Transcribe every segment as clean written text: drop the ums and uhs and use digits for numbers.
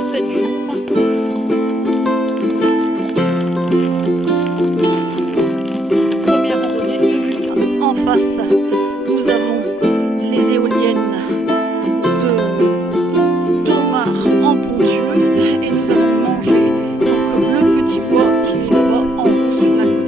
7 jours. Première randonnée de Vulcain. En face, nous avons les éoliennes de Tomar en Ponthieu et nous allons manger donc, le petit bois qui est là-bas en haut sur la colline.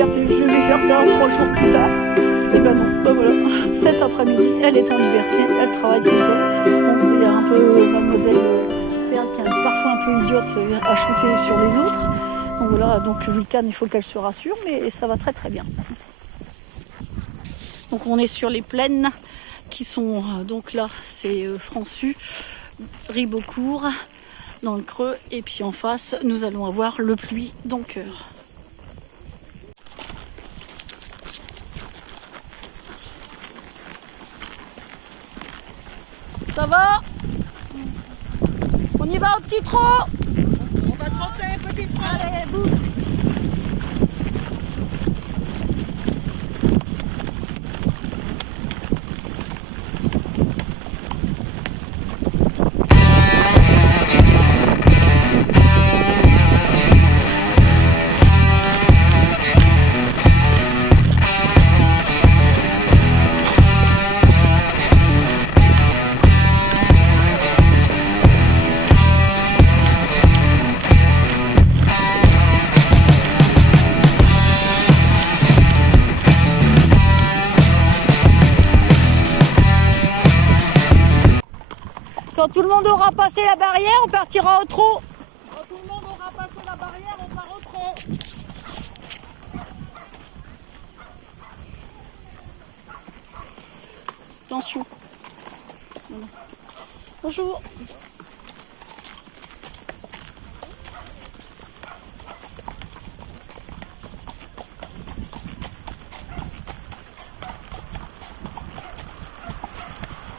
Je vais faire ça 3 jours plus tard. Et ben non, ben voilà. Cet après-midi, elle est en liberté, elle travaille toute seule. Bon, il y a un peu mademoiselle Ferre qui est parfois un peu idiote à shooter sur les autres. Donc voilà, donc Vulcain, il faut qu'elle se rassure, mais ça va très très bien. Donc on est sur les plaines qui sont donc là, c'est Françu, Ribeaucourt, dans le creux, et puis en face, nous allons avoir le Pluy Donqueur. Ça va? On y va au petit trot? On va trotter, petit frère. Allez, boum. Quand tout le monde aura passé la barrière, on partira au trot. Quand tout le monde aura passé la barrière, on part au trot. Attention. Voilà. Bonjour.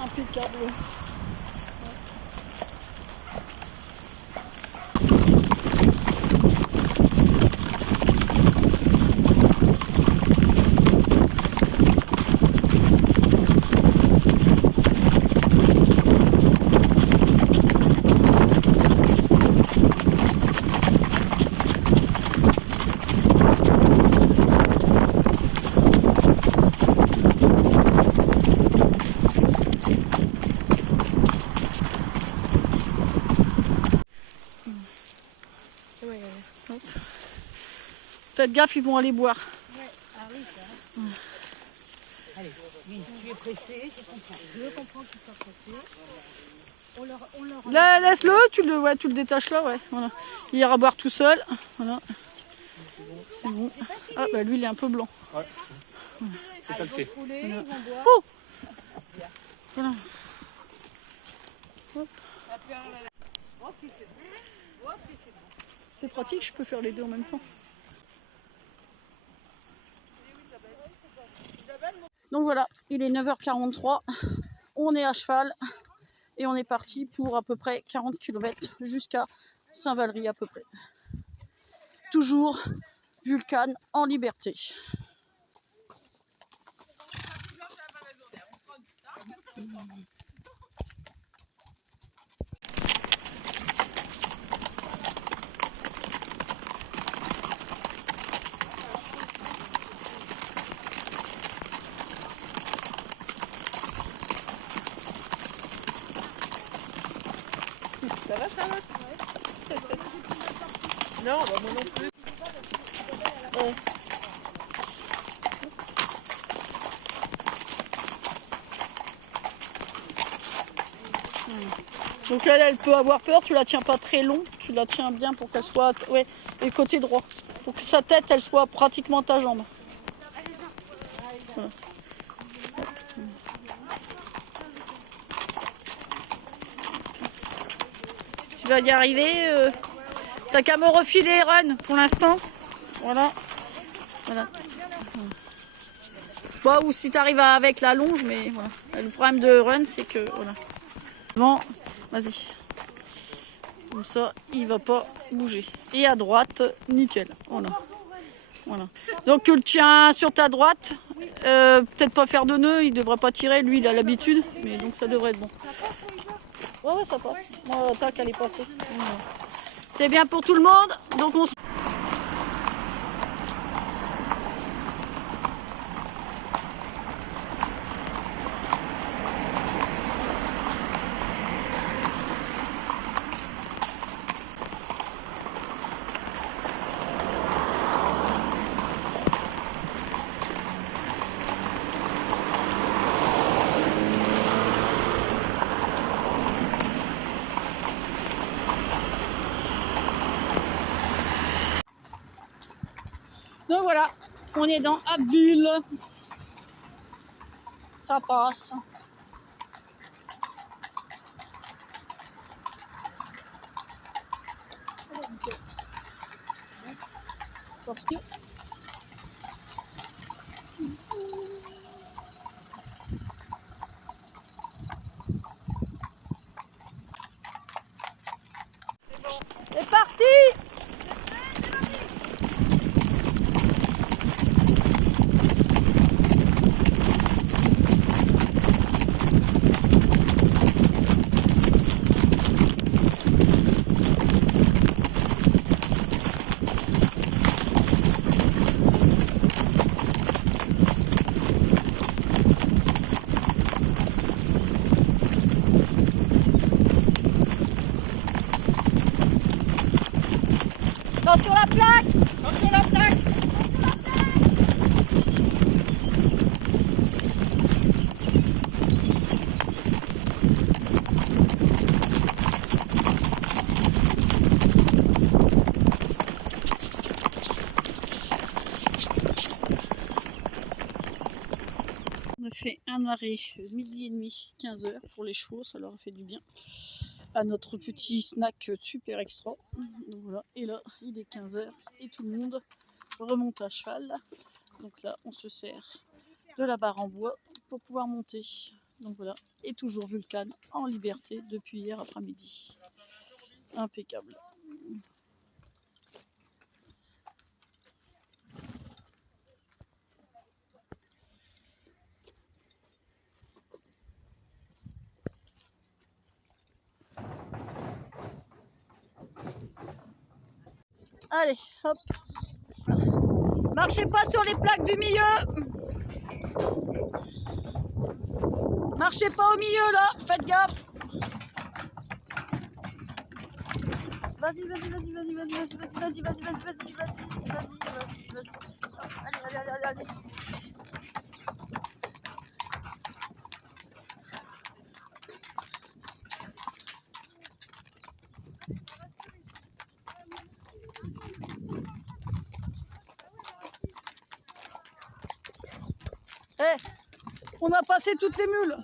Impeccable. Faites gaffe, ils vont aller boire. Ouais. Ah oui, ça. Ouais. Allez, oui, tu es pressé, je comprends. Je comprends que tu sois pressé. Là, laisse-le, tu le détaches là, ouais. Voilà. Il ira boire tout seul. Voilà. C'est bon. Ah bah lui il est un peu blanc. Ouais. C'est pas le thé. Voilà. Oh voilà. Hop. C'est pratique, je peux faire les deux en même temps. Donc voilà, il est 9h43, on est à cheval et on est parti pour à peu près 40 km jusqu'à Saint-Valery à peu près. Toujours Vulcane en liberté. Ça va, Charlotte? Non, bah moi non plus. Ouais. Donc elle peut avoir peur, tu la tiens pas très long, tu la tiens bien pour qu'elle soit, ouais, et côté droit, pour que sa tête elle soit pratiquement ta jambe. Voilà. Tu vas y arriver, t'as qu'à me refiler Run pour l'instant. Voilà. Voilà. Bah, ou si tu arrives avec la longe, mais voilà. Le problème de Run, c'est que voilà. Bon, vas-y. Comme ça, il va pas bouger. Et à droite, nickel. Voilà. Voilà. Donc tu le tiens sur ta droite. Peut-être pas faire de nœud, il devrait pas tirer. Lui, il a l'habitude, mais donc ça devrait être bon. Ouais, ça passe. Moi, tac, elle est passée. Voilà. C'est bien pour tout le monde. Donc on se... Donc voilà, on est dans Abbeville. Ça passe. Parce que... C'est parti! Attention la plaque! Attention la plaque! On a fait un arrêt midi et demi, 15h pour les chevaux, ça leur a fait du bien. À notre petit snack super extra. Donc voilà, et là il est 15h et tout le monde remonte à cheval. Donc là on se sert de la barre en bois pour pouvoir monter. Donc voilà, et toujours Vulcane en liberté depuis hier après-midi. Impeccable. Allez, hop. Marchez pas sur les plaques du milieu. Marchez pas au milieu là, faites gaffe. Vas-y. Allez. Hey, on a passé toutes les mules.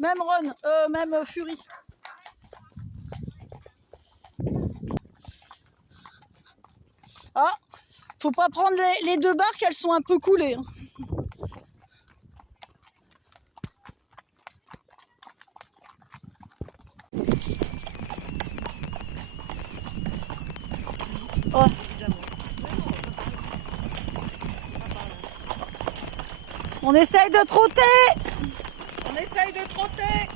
Même Run, même Fury. Ah, faut pas prendre les deux barques, elles sont un peu coulées. Hein. Ouais. On essaye de trotter. On essaye de trotter.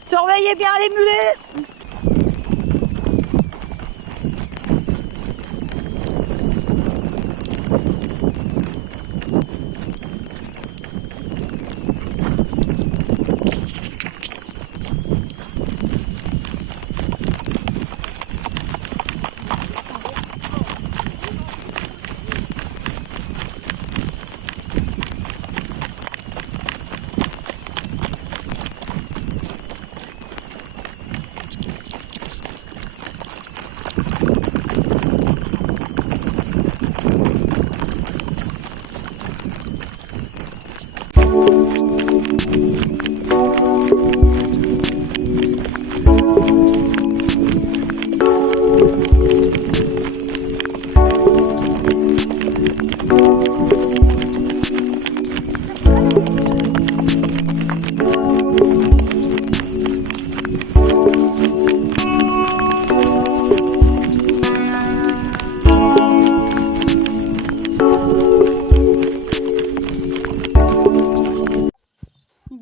Surveillez bien les mulets.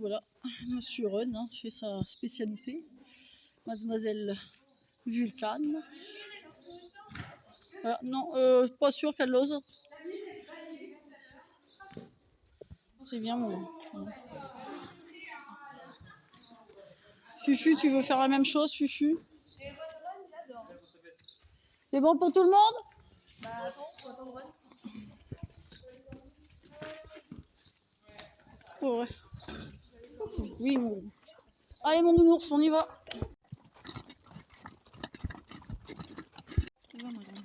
Voilà, Monsieur Run fait sa spécialité, Mademoiselle Vulcane. Voilà, non, pas sûr qu'elle l'ose. C'est bien mon. Fufu, tu veux faire la même chose, Fufu? C'est bon pour tout le monde? Bah attends, faut attendre Run. Oh, ouais. Oui, mon. Allez, mon nounours, on y va. Ça va, madame.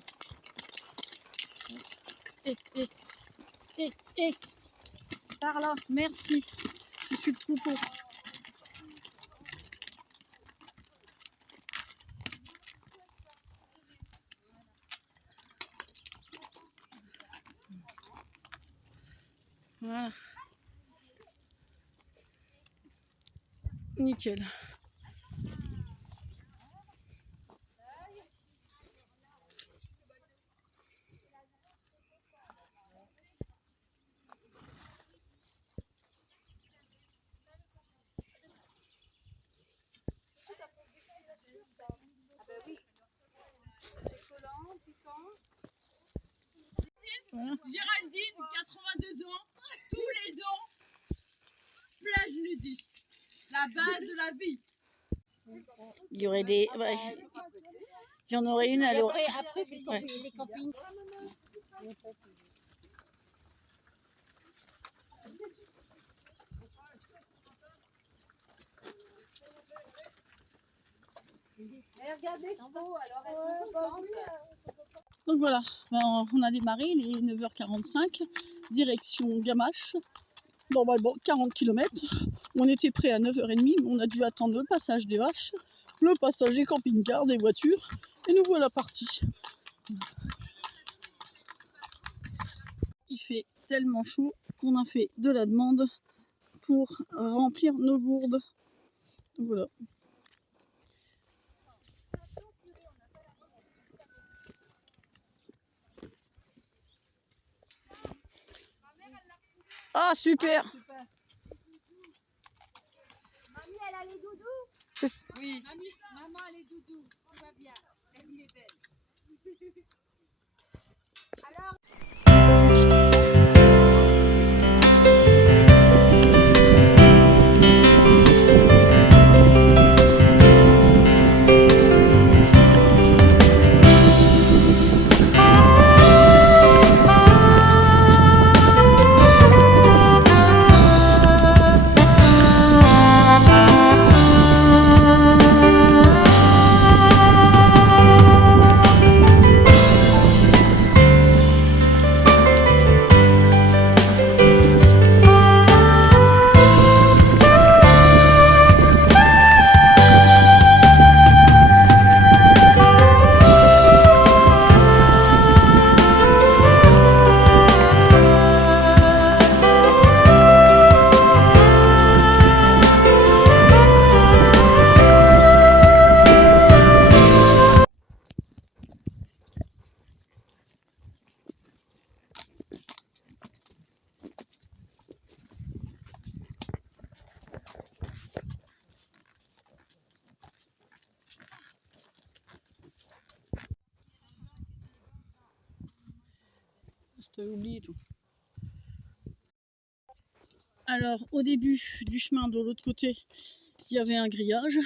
Eh. Par là, merci. Je suis le troupeau. Voilà. Nickel. Voilà. Géraldine, 82 ans, tous les ans, plage nudiste, la base de la vie. Il y aurait des. Ouais. Il y en aurait une à l'heure. Après c'est Ouais. les campings. Regardez les chevaux, alors elles sont contentes. Donc voilà, on a démarré, il est 9h45, direction Gamache, normalement 40 km. On était prêt à 9h30, mais on a dû attendre le passage des vaches, le passage des camping-cars, des voitures, et nous voilà partis. Il fait tellement chaud qu'on a fait de la demande pour remplir nos gourdes. Donc voilà. Ah super! Mamie, elle a les doudous? Oui. Maman, elle est doudou, tout va bien, la vie est belle. T'as oublié tout. Alors, au début du chemin, de l'autre côté, il y avait un grillage.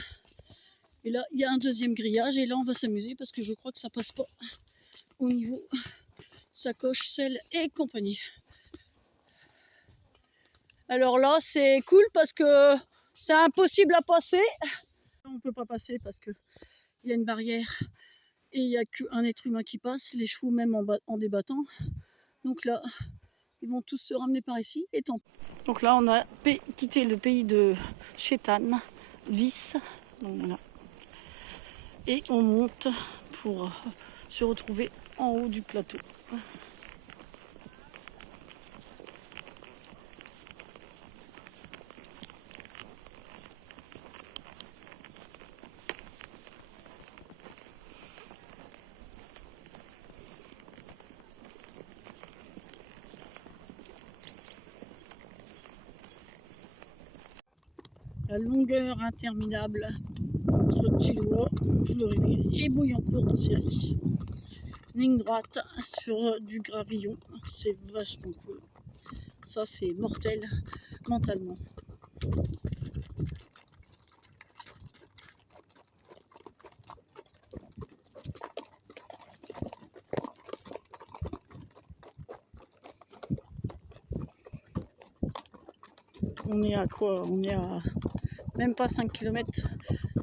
Et là, il y a un deuxième grillage. Et là, on va s'amuser parce que je crois que ça passe pas au niveau sacoche, sel et compagnie. Alors là, c'est cool parce que c'est impossible à passer. On ne peut pas passer parce qu'il y a une barrière et il n'y a qu'un être humain qui passe, les chevaux même en débattant. Donc là, ils vont tous se ramener par ici et tant. Donc là, on a quitté le pays de Chétane, Vis. Donc voilà. Et on monte pour se retrouver en haut du plateau. La longueur interminable entre Tilloy, Fleury et Bouillancourt-en-Série. Ligne droite sur du gravillon, c'est vachement cool. Ça, c'est mortel mentalement. On est à quoi? On est à même pas 5 km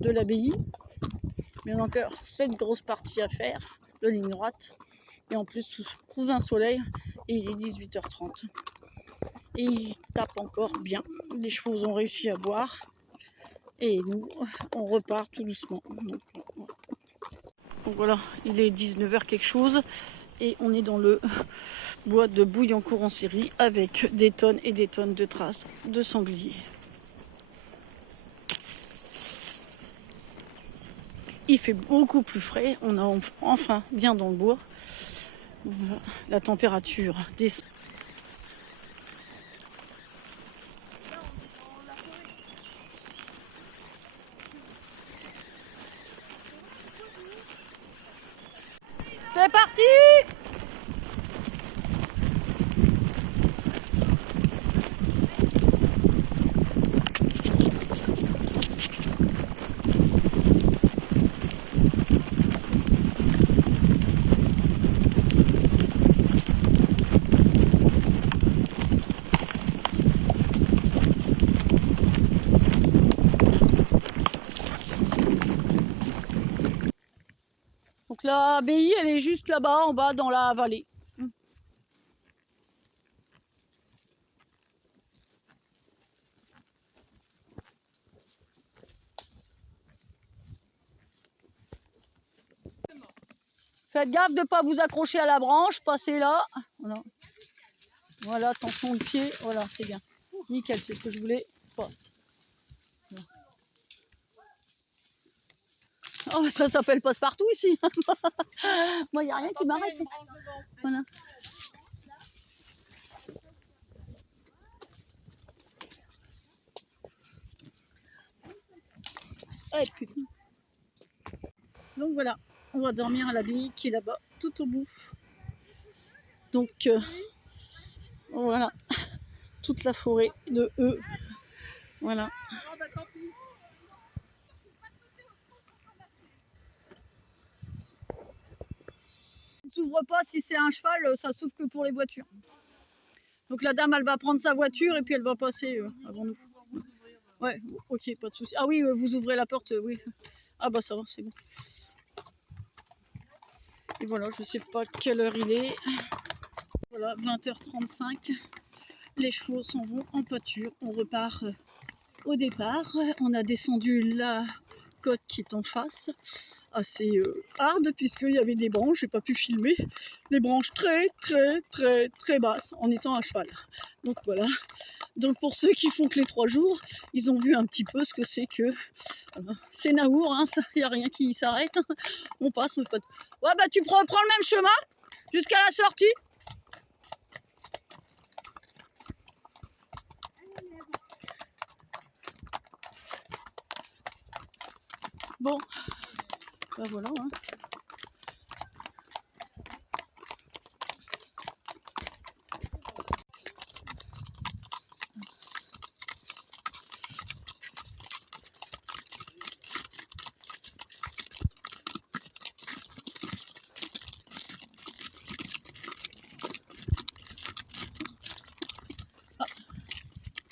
de l'abbaye. Mais on a encore cette grosse partie à faire de ligne droite. Et en plus sous un soleil. Et il est 18h30. Et il tape encore bien. Les chevaux ont réussi à boire. Et nous, on repart tout doucement. Donc voilà, il est 19h quelque chose. Et on est dans le bois de Bouillancourt-en-Série avec des tonnes et des tonnes de traces de sangliers. Il fait beaucoup plus frais, on est enfin bien dans le bois. Voilà, la température descend. C'est parti! Donc l'abbaye, elle est juste là-bas, en bas, dans la vallée. Faites gaffe de ne pas vous accrocher à la branche, passez là. Voilà, voilà, attention le pied, voilà, c'est bien. Nickel, c'est ce que je voulais. Passe. Voilà. Oh, ça s'appelle passe-partout ici. Moi, il n'y a rien qui m'arrête. Voilà. Allez, putain. Donc voilà, on va dormir à l'abbaye qui est là-bas, tout au bout. Donc voilà, toute la forêt de voilà. Ça ne s'ouvre pas si c'est un cheval, ça s'ouvre que pour les voitures. Donc la dame, elle va prendre sa voiture et puis elle va passer avant nous. Ouais, ok, pas de souci. Ah oui, vous ouvrez la porte, oui. Ah bah ça va, c'est bon. Et voilà, je sais pas quelle heure il est. Voilà, 20h35. Les chevaux s'en vont en pâture. On repart au départ. On a descendu la côte qui est en face. Assez hard puisqu'il y avait des branches, j'ai pas pu filmer. Des branches très basses en étant à cheval. Donc voilà. Donc pour ceux qui font que les 3 jours, ils ont vu un petit peu ce que c'est que c'est Naour, hein, il n'y a rien qui s'arrête. On passe, on pas. Ouais bah tu prends le même chemin jusqu'à la sortie. Bon, ben voilà. Hein.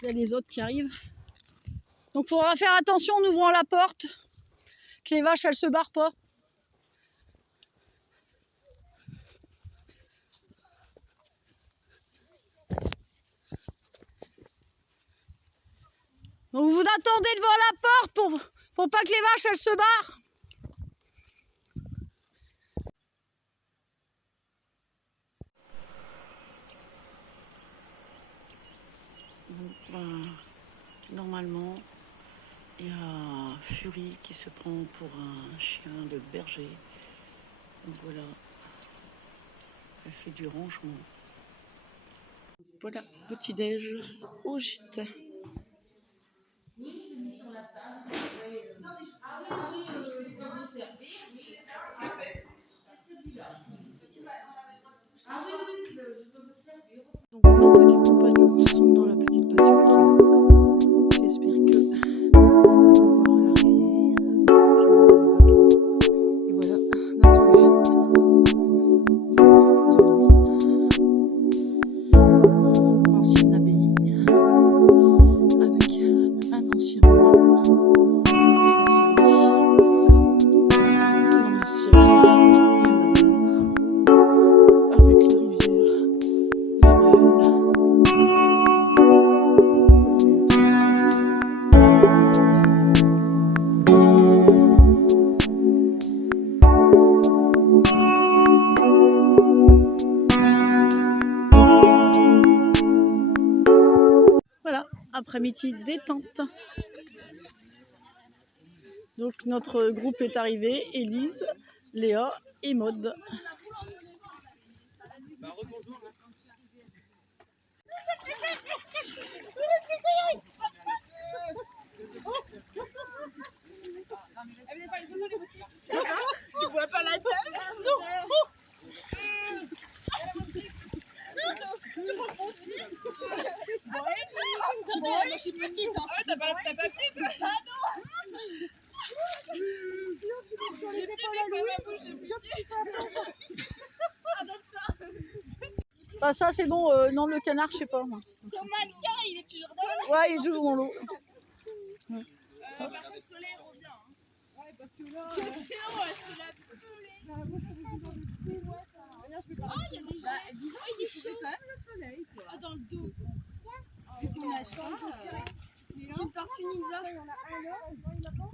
Il y a les autres qui arrivent. Donc il faudra faire attention en ouvrant la porte, que les vaches elles se barrent pas. Donc vous attendez devant la porte pour pas que les vaches elles se barrent. Donc, normalement, il y a Fury qui se prend pour un chien de berger. Donc voilà, elle fait du rangement. Voilà, petit déj au gîte. Donc nos petits compagnons sont dans la petite pâture qui est là. J'espère que ils vont voir la rivière, sinon le bac. Et voilà notre gîte de nuit. Ancienne abbaye avec un ancien moulin qui a servi dans les siècles bien avant nous, avec la rivière. Voilà, après-midi détente. Donc notre groupe est arrivé, Élise, Léa et Maude. Tu vois pas la tête? Non. Tu prends mon fils. Moi je suis petite. Ah ouais, t'as pas petite? Ah non. J'ai petit mais comme ma bouche, j'ai petit. Ah donc ça. Bah ça c'est bon, non le canard je sais pas moi. Ton mannequin il est toujours dans l'eau. Ouais il est toujours dans l'eau. Par contre le soleil revient. Hein. Ouais parce que là. Parce que sinon elle se lave plus. Ah il y a des gens. Il est chaud quand même le soleil quoi. Ah dans le dos. Vu qu'on nage pas. J'ai une tortue ninja. Il y en a un là. Il y en a pas.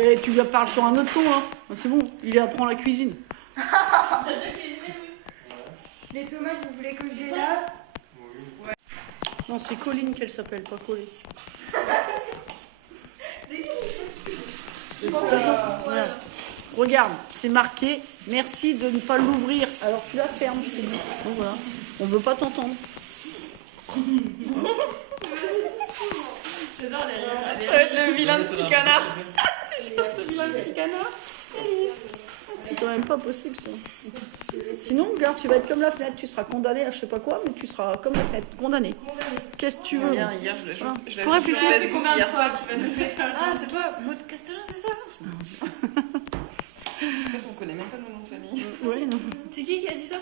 Et tu lui parles sur un autre ton, hein. C'est bon, il apprend la cuisine. Les tomates, vous voulez que je les lave? Ouais. Non, c'est Colline qu'elle s'appelle, pas Colline. Voilà. Regarde, c'est marqué « Merci de ne pas l'ouvrir ». Alors tu la fermes, je te dis. Donc voilà, on ne veut pas t'entendre. J'adore les rires. Ça va être le vilain petit canard. Tu cherches le vilain petit canard. C'est quand même pas possible ça. Sinon, regarde, tu vas être comme la fenêtre, tu seras condamné à je sais pas quoi, mais tu seras comme la fenêtre, condamné. Qu'est-ce que tu veux? Bien, hier, je l'ai Ah. fait combien de fois tu vas me faire? Ah, c'est toi, Maud Castellin, c'est ça? En fait, on connaît même pas nos noms de famille. Oui, non. C'est qui a dit ça?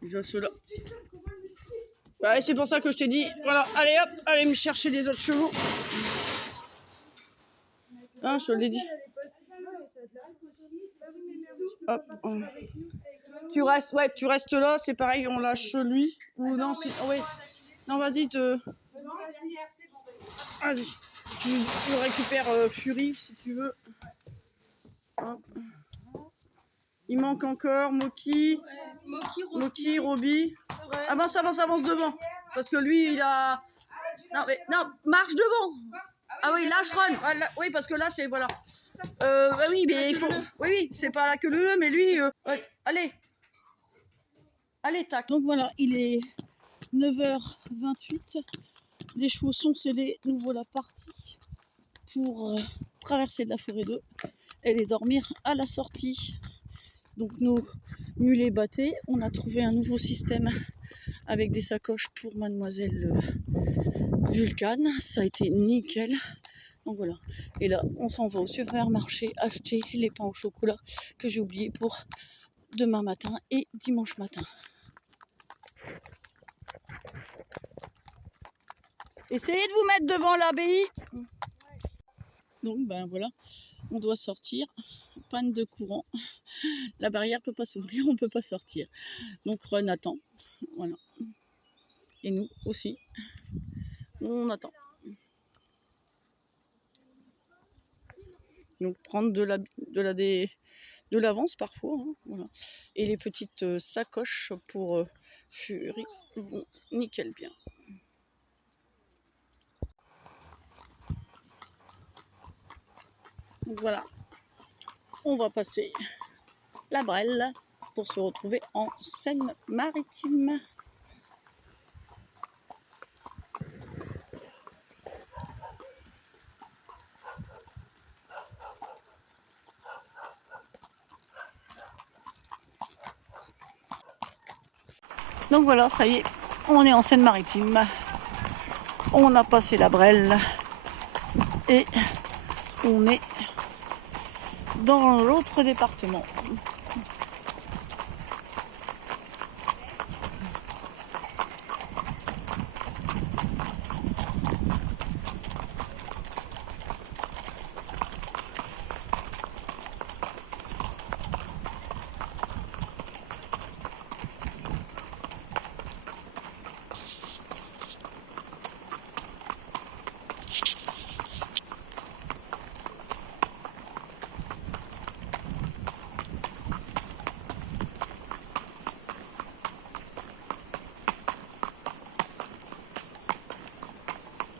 Déjà ceux-là. Ouais, c'est pour ça que je t'ai dit, voilà, allez hop, allez me chercher les autres chevaux. Hein, je te l'ai dit. Hop. Tu restes, ouais, tu restes là, c'est pareil, on lâche lui. Ou non, c'est, oh, ouais. Non, vas-y, vas-y. Tu récupères Fury si tu veux. Hop. Il manque encore Moki, Moki, Roby. Avance devant. Parce que lui, il a... Non, marche devant. Ah oui, lâche Ron. Ah, oui, parce que là, c'est... Voilà. Bah oui, mais il faut... Oui, c'est pas la queue leu, mais lui... Allez, tac. Donc voilà, il est 9h28. Les chevaux sont scellés. Nous voilà partis pour traverser de la forêt d'eau et les dormir à la sortie. Donc nos mulets battés. On a trouvé un nouveau système avec des sacoches pour mademoiselle Vulcan. Ça a été nickel. Donc voilà. Et là, on s'en va au supermarché acheter les pains au chocolat que j'ai oublié pour demain matin et dimanche matin. Essayez de vous mettre devant l'abbaye. Donc ben voilà, on doit sortir. Panne de courant. La barrière peut pas s'ouvrir, on peut pas sortir. Donc Ron attend. Voilà. Et nous aussi. On attend. Donc prendre de l'avance parfois. Hein, voilà. Et les petites sacoches pour Fury vont nickel bien. Donc voilà. On va passer la Brelle pour se retrouver en Seine-Maritime. Donc voilà, ça y est, on est en Seine-Maritime. On a passé la Brelle et on est dans l'autre département.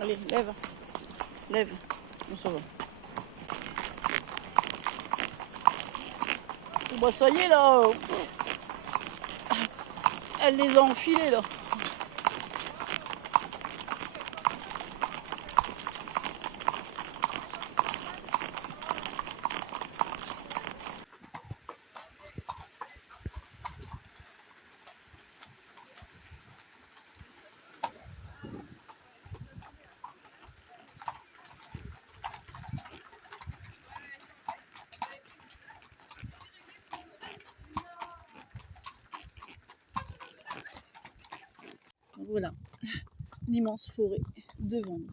Allez, lève, on s'en va. Bah ça y est là, elle les a enfilés là. Voilà, l'immense forêt devant nous.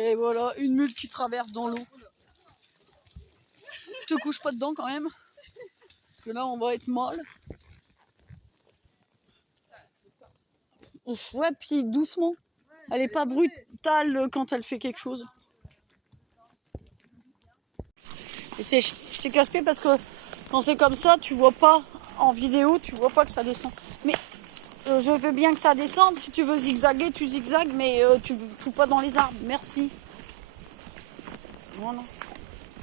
Et voilà, une mule qui traverse dans l'eau. Te couche pas dedans quand même. Parce que là, on va être mal. Ouf, ouais, puis doucement. Elle est pas brutale quand elle fait quelque chose. Et c'est casse-pied parce que quand c'est comme ça, tu vois pas en vidéo, tu vois pas que ça descend. Mais je veux bien que ça descende. Si tu veux zigzaguer, tu zigzagues, mais tu ne fous pas dans les arbres. Merci. Voilà.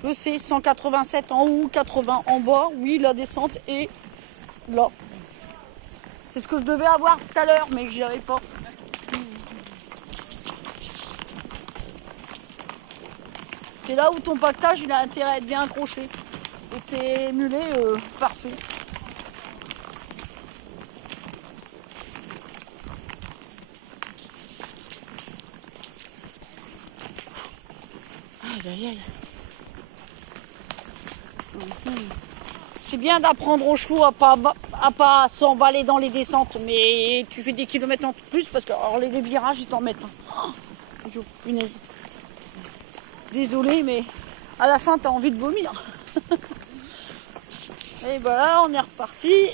Je sais, 187 en haut, 80 en bas. Oui, la descente est là. C'est ce que je devais avoir tout à l'heure, mais que j'y arrive pas. C'est là où ton pactage il a intérêt à être bien accroché. Et tes mulets, parfait. Aïe aïe aïe. C'est bien d'apprendre aux chevaux à pas s'emballer dans les descentes, mais tu fais des kilomètres en plus parce que alors les virages ils t'en mettent. Oh, punaise. Désolé, mais à la fin t'as envie de vomir. Et voilà, on est reparti.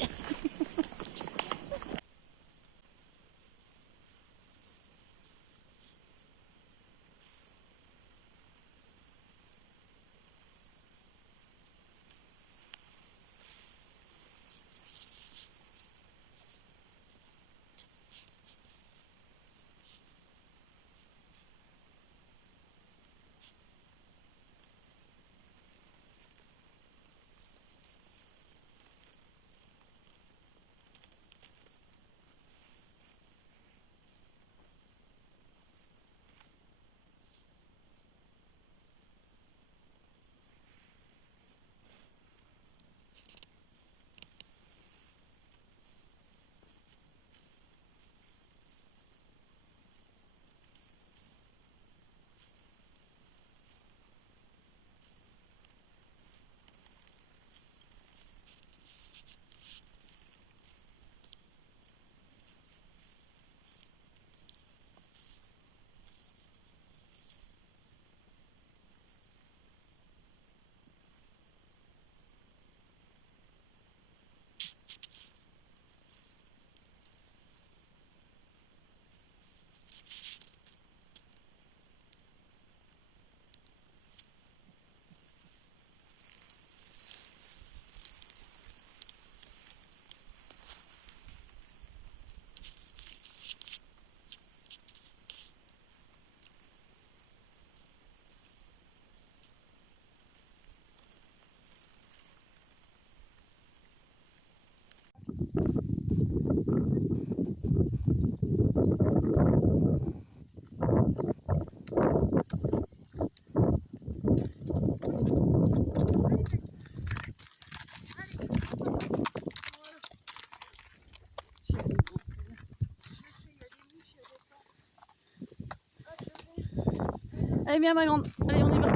Allez bien ma grande, allez on y va.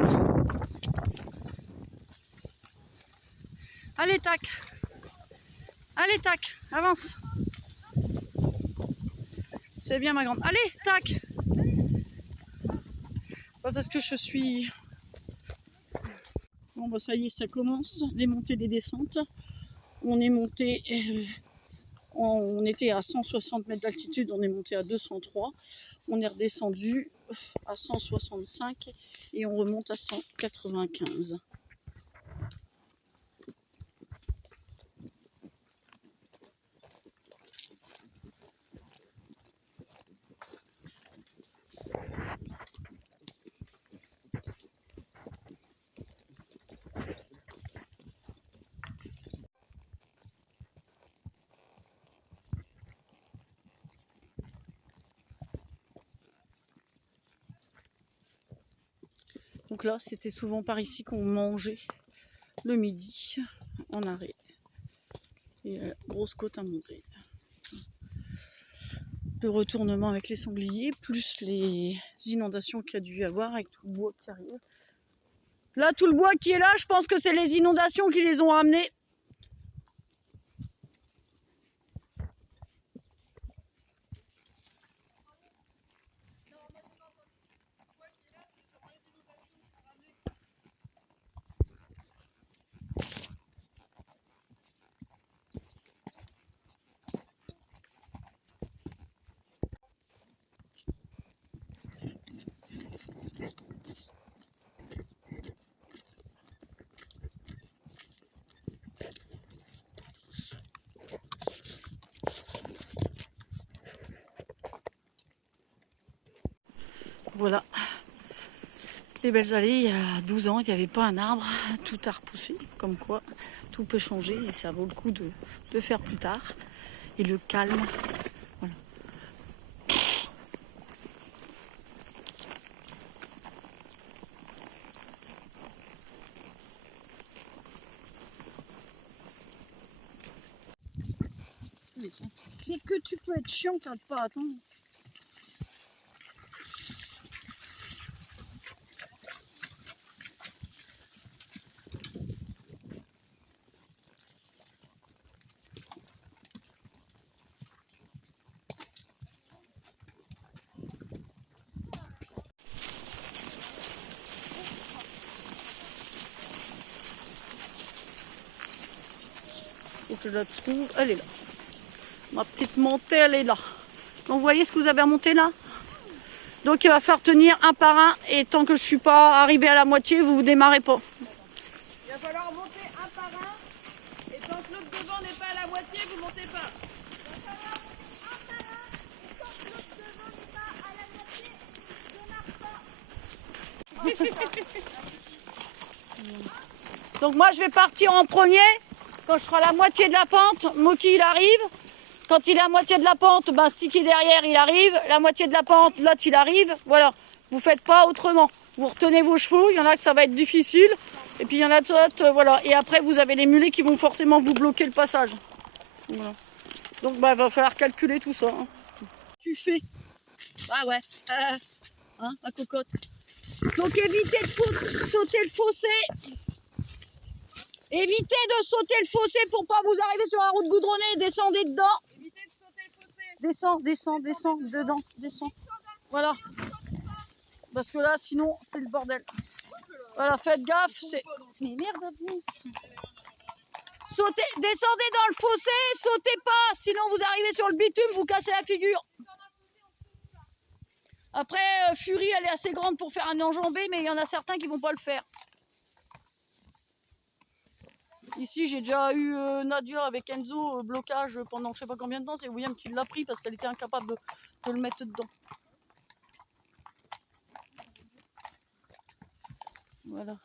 Allez tac. Allez tac, avance. C'est bien ma grande. Allez tac. Pas parce que je suis... Bon bah ça y est, ça commence, les montées, les descentes. On est monté, on était à 160 mètres d'altitude, on est monté à 203. On est redescendu à 165 et on remonte à 195. Donc là, c'était souvent par ici qu'on mangeait le midi en arrêt. Et grosse côte à monter. Le retournement avec les sangliers, plus les inondations qu'il y a dû y avoir avec tout le bois qui arrive. Là, tout le bois qui est là, je pense que c'est les inondations qui les ont ramenés. Voilà, les belles allées, il y a 12 ans, il n'y avait pas un arbre, tout a repoussé, comme quoi tout peut changer et ça vaut le coup de faire plus tard. Et le calme, voilà. vite. Dès que tu peux être chiant, t'as pas à attendre. Faut que je la trouve. Elle est là. Ma petite montée, elle est là. Donc vous voyez ce que vous avez à monter là? Donc il va falloir tenir un par un et tant que je suis pas arrivé à la moitié, vous démarrez pas. Il va falloir monter un par un. Et tant que l'autre devant n'est pas à la moitié, vous montez pas. Donc moi je vais partir en premier. Quand je serai à la moitié de la pente, Moki il arrive. Quand il est à moitié de la pente, ben Sticky derrière il arrive. La moitié de la pente, l'autre il arrive. Voilà, vous faites pas autrement. Vous retenez vos chevaux, il y en a que ça va être difficile. Et puis il y en a d'autres, voilà. Et après vous avez les mulets qui vont forcément vous bloquer le passage. Voilà. Donc ben, il va falloir calculer tout ça. Hein. Tu fais. Ah ouais. Hein, la cocotte. Donc évitez de sauter le fossé. Évitez de sauter le fossé pour pas vous arriver sur la route goudronnée. Descendez dedans. Évitez de sauter le fossé. Descends, dedans, descends. Voilà. Parce que là, sinon, c'est le bordel. Voilà, faites gaffe. Mais merde, sautez, descendez dans le fossé, sautez pas. Sinon, vous arrivez sur le bitume, vous cassez la figure. Après, Fury, elle est assez grande pour faire un enjambé, mais il y en a certains qui vont pas le faire. Ici, j'ai déjà eu Nadia avec Enzo, blocage pendant je sais pas combien de temps. C'est William qui l'a pris parce qu'elle était incapable de le mettre dedans. Voilà.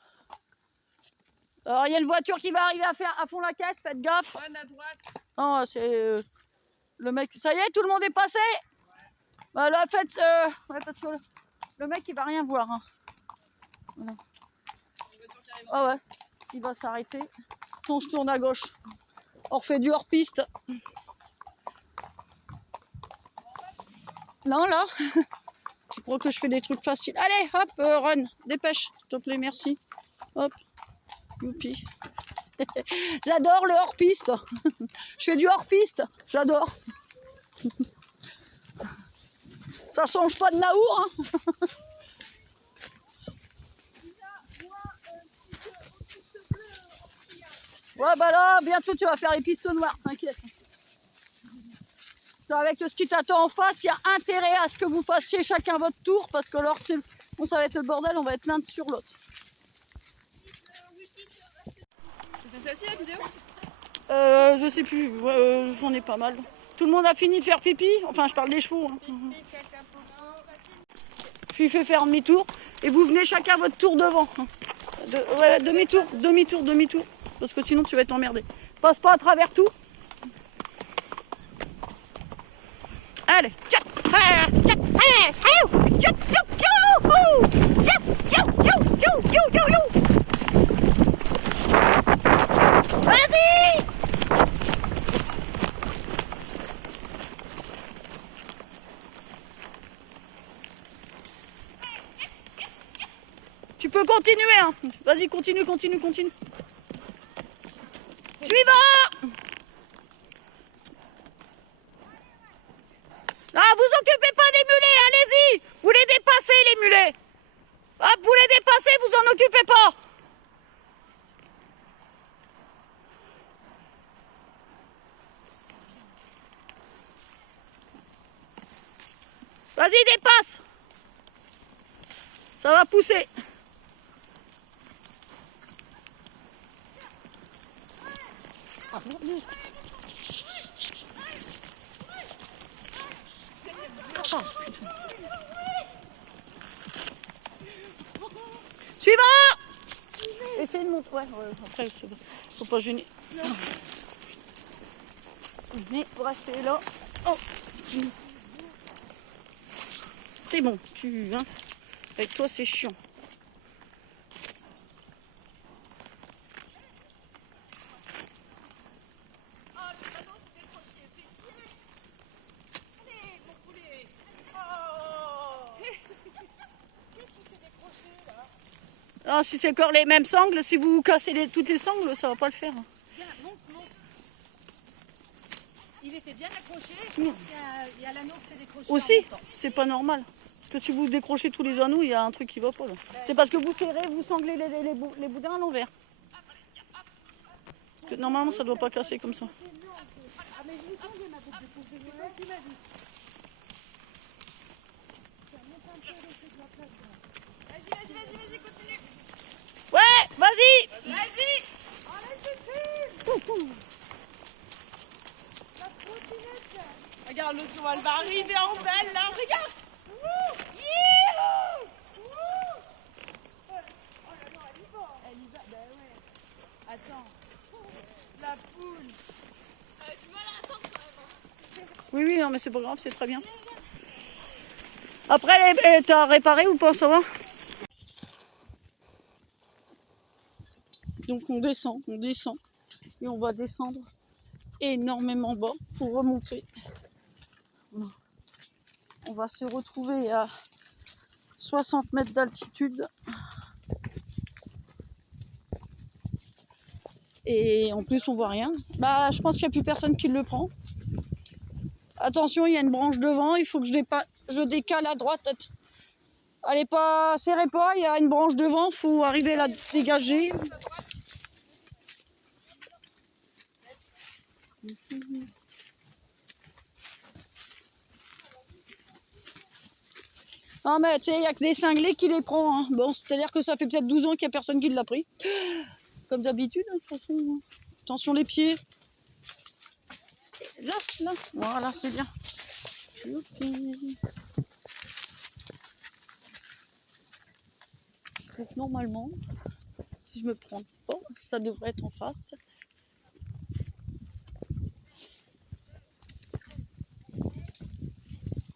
Alors, il y a une voiture qui va arriver à faire à fond la caisse, faites gaffe. Bonne à droite. Non, c'est le mec. Ça y est, tout le monde est passé. Bah là, faites. Ouais, parce que le mec, il va rien voir. Hein. Voilà. Ah ouais, il va s'arrêter. On se tourne à gauche. On refait du hors-piste. Non, là. Tu crois que je fais des trucs faciles? Allez, hop, run, dépêche, s'il te plaît, merci. Hop, youpi. J'adore le hors-piste. Je fais du hors-piste, j'adore. Ça change pas de Naour. Hein. Ouais, bah là, bientôt tu vas faire les pistes noires, t'inquiète. Avec ce qui t'attend en face, il y a intérêt à ce que vous fassiez chacun votre tour, parce que alors, bon, ça va être le bordel, on va être l'un sur l'autre. C'était celle-ci la vidéo? Je sais plus, j'en ai pas mal. Tout le monde a fini de faire pipi, enfin je parle des chevaux. Hein. Puis fait faire demi-tour, et vous venez chacun votre tour devant. Ouais, demi-tour. Parce que sinon tu vas être emmerdé. Passe pas à travers tout. Allez, vas-y. Tu peux continuer, hein. Vas-y, continue. Suivant. Ah, vous occupez pas des mulets, allez-y. Vous les dépassez, les mulets. Hop, vous les dépassez, vous en occupez pas. Vas-y, dépasse. Ça va pousser. Suivant. Essayez de monter. Ouais, après, faut pas gêner. Mais vous restez là. Oh. C'est bon, hein. Avec toi, c'est chiant. Ah, si c'est encore les mêmes sangles, si vous cassez toutes les sangles, ça va pas le faire. Viens, monte. Il était bien accroché. Oui. Il y a l'anneau qui s'est décroché. Aussi, c'est pas normal. Parce que si vous décrochez tous les anneaux, il y a un truc qui va pas là. C'est parce que vous serrez, vous sanglez les boudins à l'envers. Parce que normalement, ça doit pas casser comme ça. Vas-y, continue. Ouais, vas-y. Vas-y. Regarde l'autre, elle va arriver en belle là, regarde. Elle y va, bah ouais. Attends. La poule. Tu vas la attendre quand même. Oui, non, mais c'est pas grave, c'est très bien. Après, t'as réparé ou pas, ça va? Donc on descend, et on va descendre énormément bas pour remonter. Voilà. On va se retrouver à 60 mètres d'altitude. Et en plus on voit rien. Bah je pense qu'il n'y a plus personne qui le prend. Attention, il y a une branche devant, il faut que je décale à droite. Allez pas, serrez pas, il y a une branche devant, il faut arriver à la dégager. Non mais tu sais, il n'y a que des cinglés qui les prend. Hein. Bon, c'est-à-dire que ça fait peut-être 12 ans qu'il n'y a personne qui l'a pris. Comme d'habitude, hein, de toute façon. Attention les pieds. Là, voilà, c'est bien. Donc normalement, si je me prends pas, ça devrait être en face.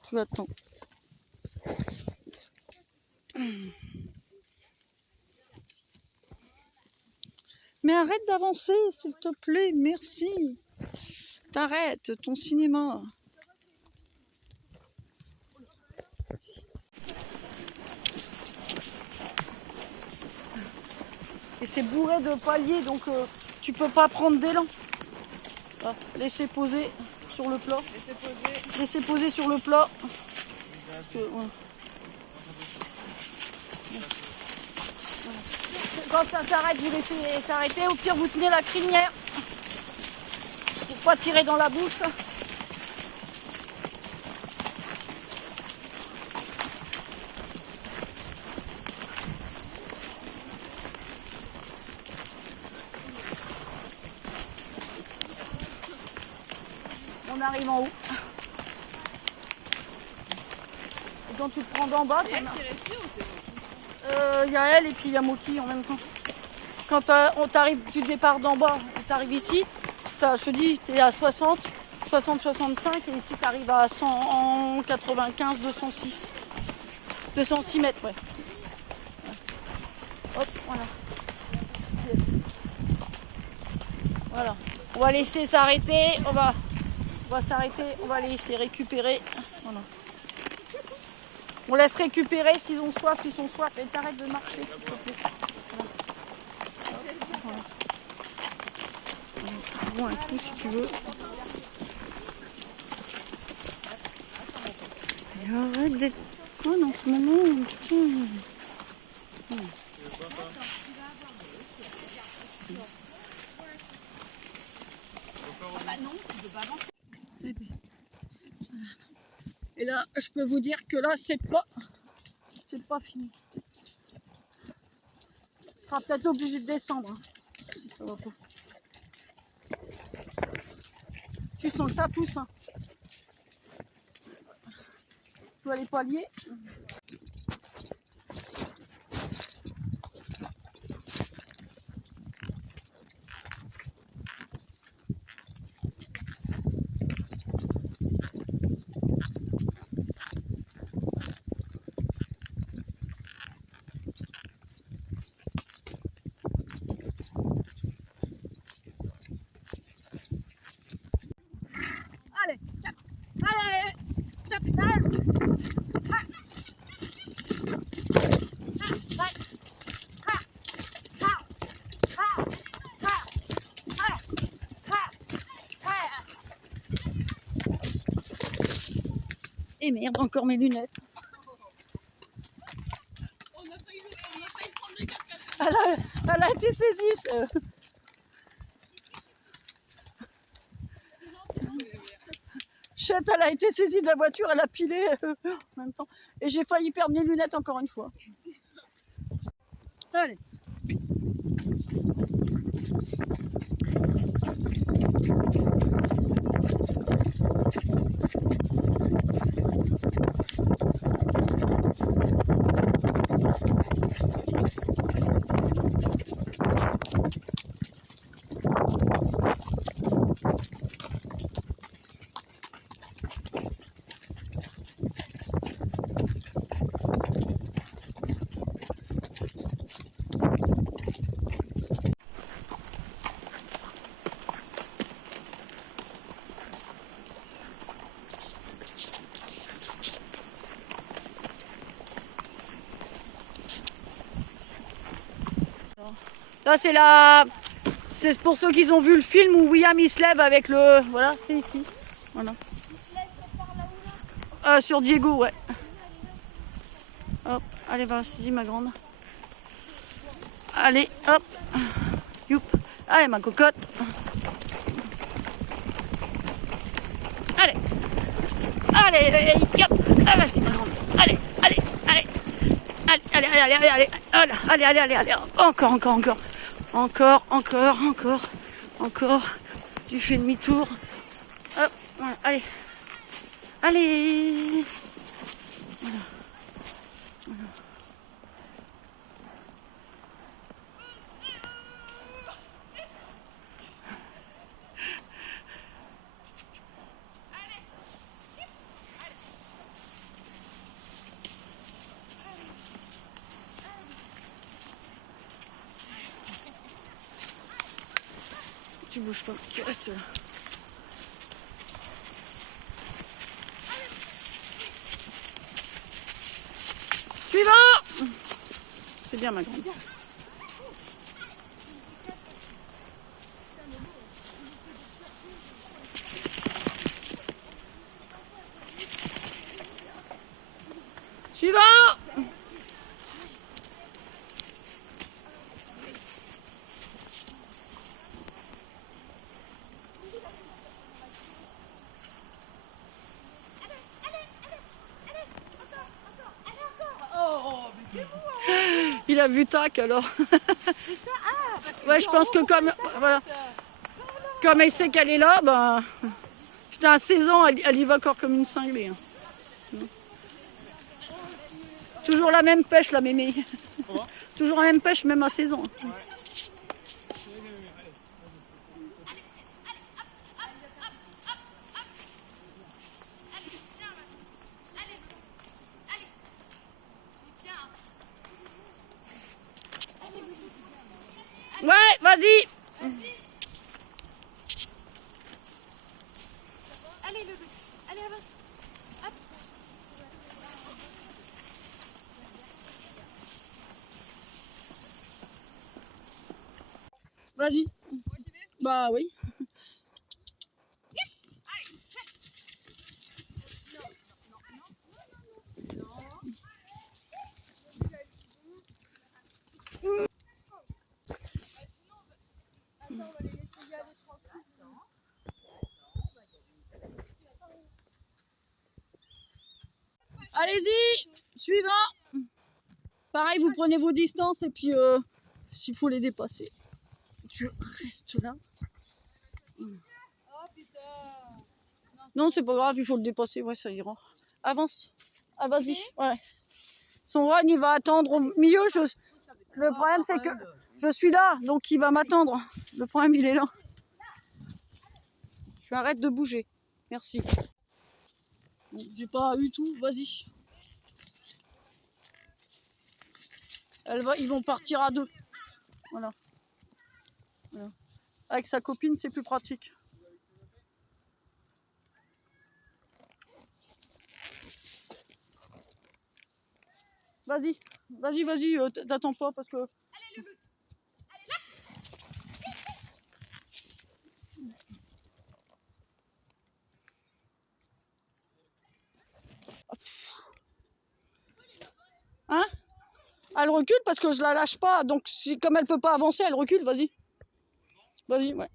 Tu attends. Mais arrête d'avancer, s'il te plaît, merci. T'arrêtes ton cinéma. Et c'est bourré de paliers, donc tu peux pas prendre d'élan. Voilà. Laissez poser sur le plat. Laissez poser sur le plat. Parce que, ouais. Quand ça s'arrête, vous laissez s'arrêter. Au pire, vous tenez la crinière pour pas tirer dans la bouche. On arrive en haut. Et quand tu te prends d'en bas, il y a elle et puis il y a Moki en même temps. Quand on t'arrive du départ d'en bas, tu arrives ici, je te dis, tu es à 60, 65 et ici tu arrives à 195, 206. 206 mètres, ouais. Hop, voilà. Voilà. On va laisser s'arrêter, on va s'arrêter, on va laisser récupérer. Voilà. On laisse récupérer s'ils ont soif, ils sont soif. Et t'arrêtes de marcher, s'il te plaît. Voilà. Bon, un coup si tu veux. Et arrête d'être conne en ce moment. Putain. Voilà. Et là, je peux vous dire que là, c'est pas fini. On sera peut-être obligé de descendre. Hein, si ça va pas. Tu sens que ça pousse. Hein. Tu vois les paliers. merde, encore mes lunettes. Elle a été saisie. Chette, elle a été saisie de la voiture, elle a pilé en même temps. Et j'ai failli perdre mes lunettes encore une fois. Allez. Là, c'est pour ceux qui ont vu le film où William il se lève avec le. Voilà, c'est ici. Voilà. Sur Diego, ouais. Hop, allez, vas-y, ma grande. Allez, hop. Youp. Allez, ma cocotte. Allez. Allez, hop. Ah, vas-y, ma grande. Allez, allez, allez. Allez, allez, allez, allez, allez. Allez, allez, allez, allez. Encore, encore, encore. Encore, encore, encore. Encore. Tu fais demi-tour. Hop, voilà, allez. Allez. Voilà. Voilà. Tu bouges pas, tu restes là. Suivant. C'est bien, ma grande. Suivant. Il a vu tac alors. C'est ça. Ah, parce que Ouais, je pense que comme voilà, comme elle sait qu'elle est là, ben putain à 16 ans, elle y va encore comme une cinglée. Hein. Toujours la même pêche, la mémé. Toujours la même pêche, même à 16 ans. Ouais, vas-y. Allez, le but. Allez, avance. Hop. Vas-y. Bah oui. Allez-y, suivant. Pareil, vous prenez vos distances et puis s'il faut les dépasser, tu restes là. Non, c'est pas grave, il faut le dépasser, ouais, ça ira. Avance. Ah, vas-y, ouais. Son run, il va attendre au milieu. Le problème, c'est que je suis là, donc il va m'attendre. Le problème, il est là. Je arrête de bouger. Merci. Bon, j'ai pas eu tout, vas-y. Ils vont partir à deux. Voilà. Voilà. Avec sa copine, c'est plus pratique. Vas-y, vas-y, vas-y, t'attends pas parce que... Allez, le but. Allez, là. Elle recule parce que je la lâche pas. Donc, si, comme elle peut pas avancer, elle recule. Vas-y. Vas-y, ouais.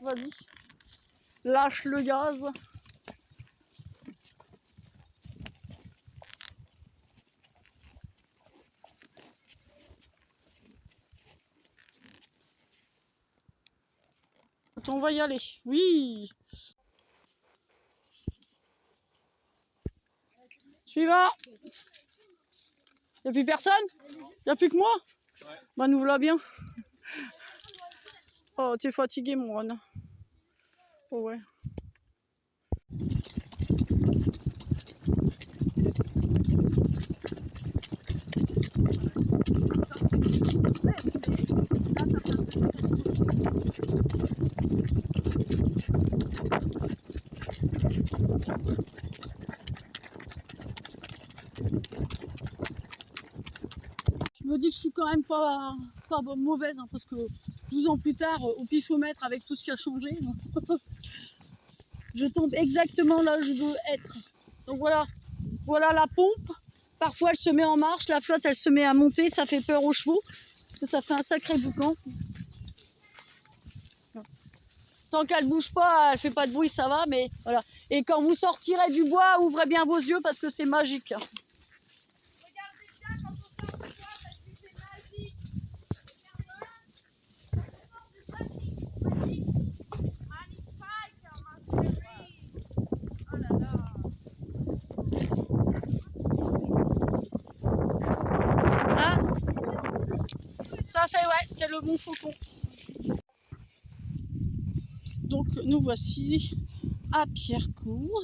Vas-y. Lâche le gaz. On va y aller. Oui. Suivant. Y'a plus personne? Y'a plus que moi? Ouais. Bah nous voilà bien. Oh, t'es fatigué mon Ron. Oh ouais. Je me dis que je suis quand même pas mauvaise, hein, parce que 12 ans plus tard, au pifomètre, avec tout ce qui a changé, je tombe exactement là où je veux être. Donc voilà, voilà la pompe. Parfois elle se met en marche, la flotte elle se met à monter, ça fait peur aux chevaux. Ça fait un sacré boucan. Tant qu'elle bouge pas, elle fait pas de bruit, ça va, mais voilà. Et quand vous sortirez du bois, ouvrez bien vos yeux parce que c'est magique. Regardez bien quand on sort du bois parce que c'est magique. Regardez. Magnifique, ma chérie. Oh là là. Hein? Ça c'est le Mont Faucon. Donc nous voici à Pierrecourt.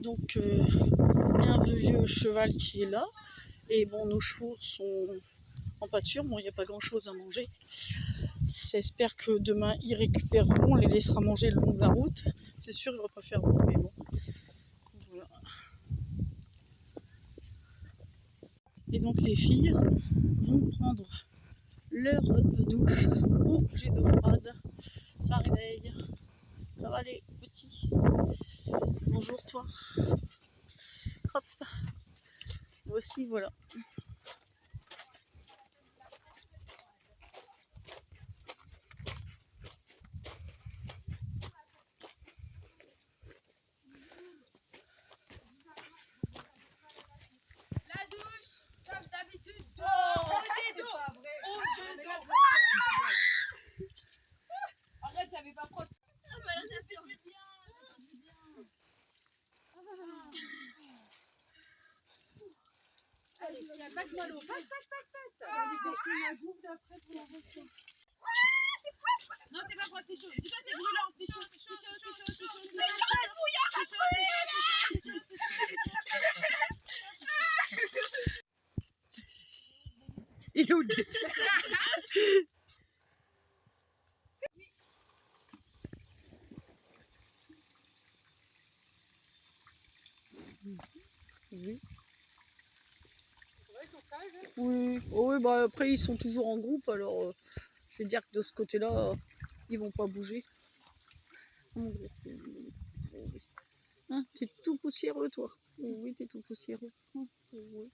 Donc un vieux cheval qui est là. Et bon, nos chevaux sont en pâture. Bon, il n'y a pas grand chose à manger. J'espère que demain ils récupéreront, on les laissera manger le long de la route. C'est sûr, il ne va pas faire bon, mais bon. Voilà. Et donc les filles vont prendre leur douche. Oh, j'ai d'eau froide. Ça réveille. Ça va les petits? Bonjour toi. Hop. Voici, voilà. La douche, comme d'habitude. Jet d'eau. Arrête, ça avait pas froid. Ah bah là, ça fait du bien. Allez, tiens, passe-moi l'eau. Passe. La bouffe d'après pour la refaire. Non, c'est pas froid, c'est chaud. Dis pas c'est brûlant, c'est chaud. Il est où? Oui. Oui. Oh, oui, bah après ils sont toujours en groupe, alors je vais dire que de ce côté-là, ils vont pas bouger. Hein, t'es tout poussiéreux toi. Oui, t'es tout poussiéreux. Oui.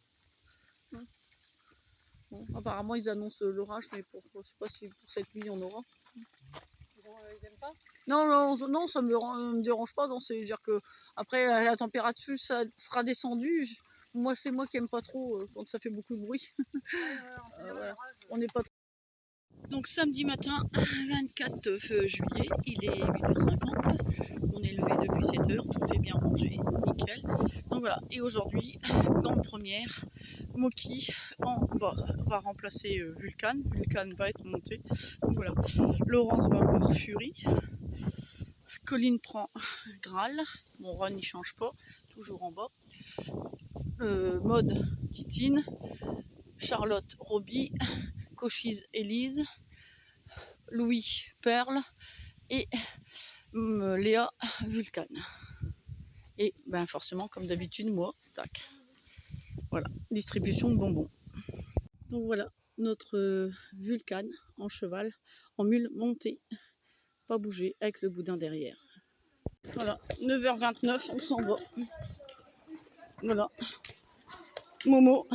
Bon, apparemment ils annoncent l'orage, mais je sais pas si pour cette nuit il y en aura. Ils aiment pas? Non, ça me dérange pas. C'est-à-dire que après la température ça sera descendue. Moi, c'est moi qui aime pas trop quand ça fait beaucoup de bruit. Voilà. On n'est pas trop. Donc samedi matin, 24 juillet, il est 8h50. On est levé depuis 7h, tout est bien rangé, nickel. Donc voilà. Et aujourd'hui, grande première, Moki va remplacer Vulcan. Vulcan va être monté. Donc voilà. Laurence va voir Fury. Colline prend Graal. Bon, Ron il change pas, toujours en bas. Maud Titine. Charlotte Robbie. Cochise Élise. Louis Perle. Et Léa Vulcan. Et ben forcément, comme d'habitude, moi, tac. Voilà, distribution de bonbons. Donc voilà, notre Vulcane en cheval, en mule montée, pas bouger, avec le boudin derrière. Voilà, 9h29, on s'en va. Voilà, Momo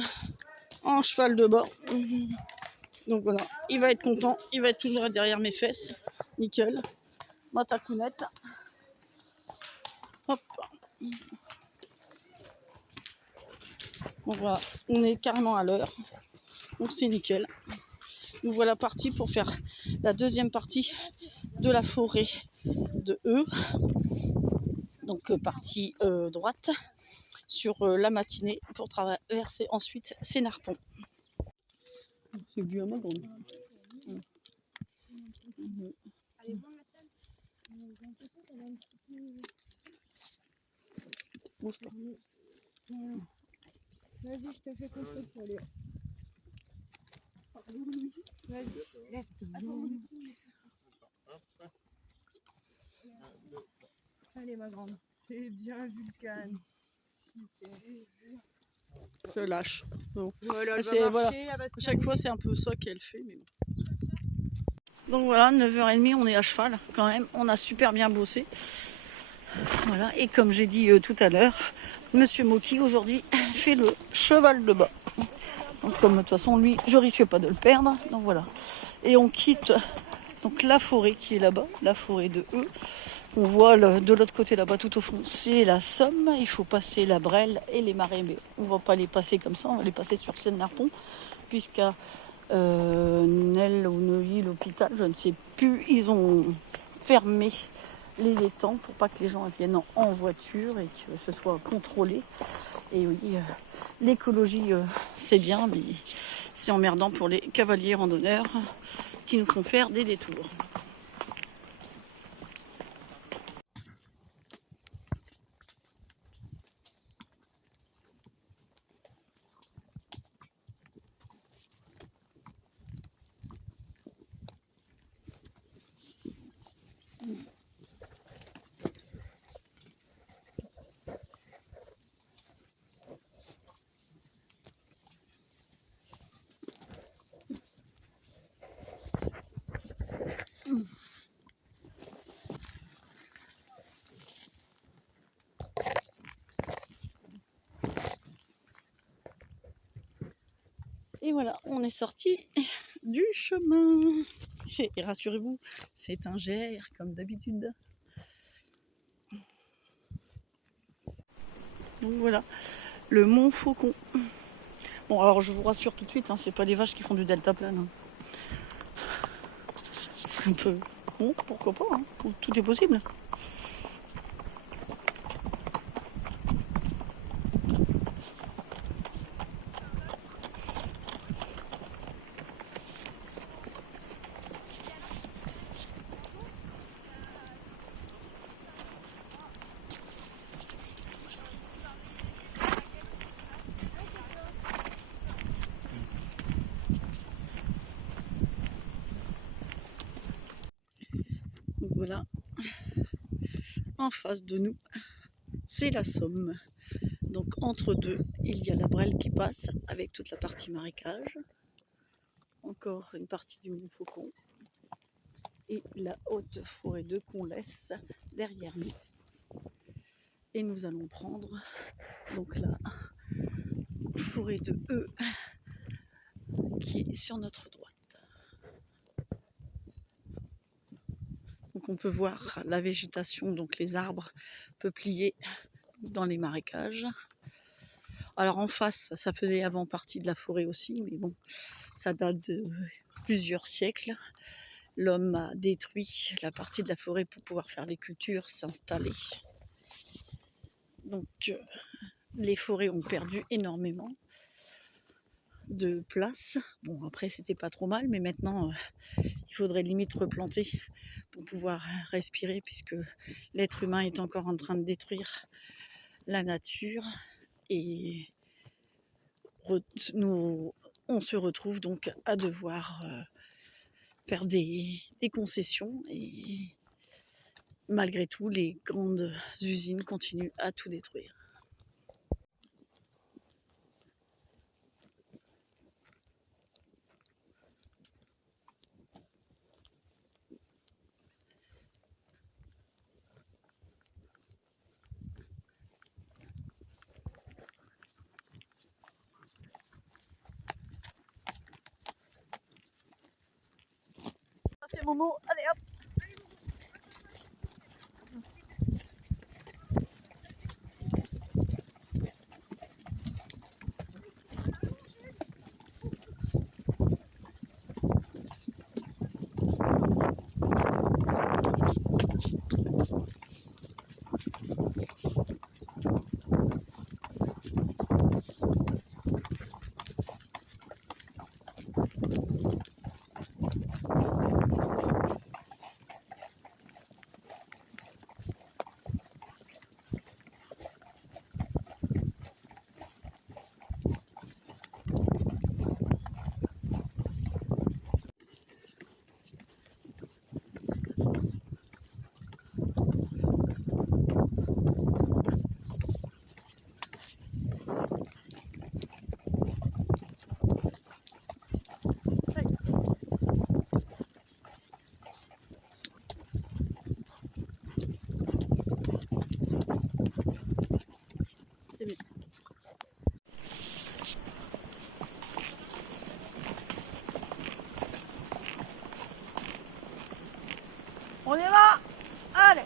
en cheval de bas. Donc voilà, il va être content, il va être toujours derrière mes fesses. Nickel. Ma tacounette. Hop. Donc voilà, on est carrément à l'heure. Donc c'est nickel. Nous voilà partis pour faire la deuxième partie de la forêt de E. Donc partie droite sur la matinée pour traverser ensuite Sénarpont. C'est bien ma grande. Allez voir la salle. J'ai l'impression qu'elle est un petit peu... Bouge pas. Vas-y, je te fais contrôle. Vas-y, lève-toi. Allez, ma grande. C'est bien, Vulcane. Super. Je lâche. Donc, Voilà, voilà. À chaque fois, c'est un peu ça qu'elle fait. Mais bon. Donc voilà, 9h30, on est à cheval quand même. On a super bien bossé. Voilà. Et comme j'ai dit tout à l'heure, Monsieur Moki aujourd'hui fait le cheval de bas. Donc comme de toute façon, lui, je risque pas de le perdre. Donc voilà. Et on quitte donc la forêt qui est là-bas, la forêt de E. On voit de l'autre côté là-bas tout au fond, c'est la Somme. Il faut passer la Brelle et les Marais. Mais on va pas les passer comme ça, on va les passer sur Sénarpont, puisqu'à Nel ou Neuilly, l'hôpital, je ne sais plus, ils ont fermé les étangs pour pas que les gens viennent en voiture et que ce soit contrôlé. Et oui, l'écologie, c'est bien, mais c'est emmerdant pour les cavaliers randonneurs qui nous font faire des détours. Et voilà, on est sorti du chemin. Et rassurez-vous, c'est un GR comme d'habitude. Donc voilà, le Mont Faucon. Bon, alors je vous rassure tout de suite, hein, c'est pas les vaches qui font du deltaplane. Hein. C'est un peu... Bon, pourquoi pas, hein. Tout est possible. Donc voilà, en face de nous, c'est la Somme. Donc entre deux, il y a la Brelle qui passe avec toute la partie marécage. Encore une partie du Mont Faucon. Et la haute forêt de qu'on laisse derrière nous. Et nous allons prendre donc la forêt de E qui est sur notre droite. Donc on peut voir la végétation, donc les arbres peupliers dans les marécages. Alors en face, ça faisait avant partie de la forêt aussi, mais bon, ça date de plusieurs siècles. L'homme a détruit la partie de la forêt pour pouvoir faire les cultures, s'installer. Donc les forêts ont perdu énormément de place. Bon, après c'était pas trop mal, mais maintenant il faudrait limite replanter pour pouvoir respirer, puisque l'être humain est encore en train de détruire la nature. Et nous, on se retrouve donc à devoir faire des concessions, et malgré tout, les grandes usines continuent à tout détruire. Momo, allez hop. C'est bien. On y va. Allez.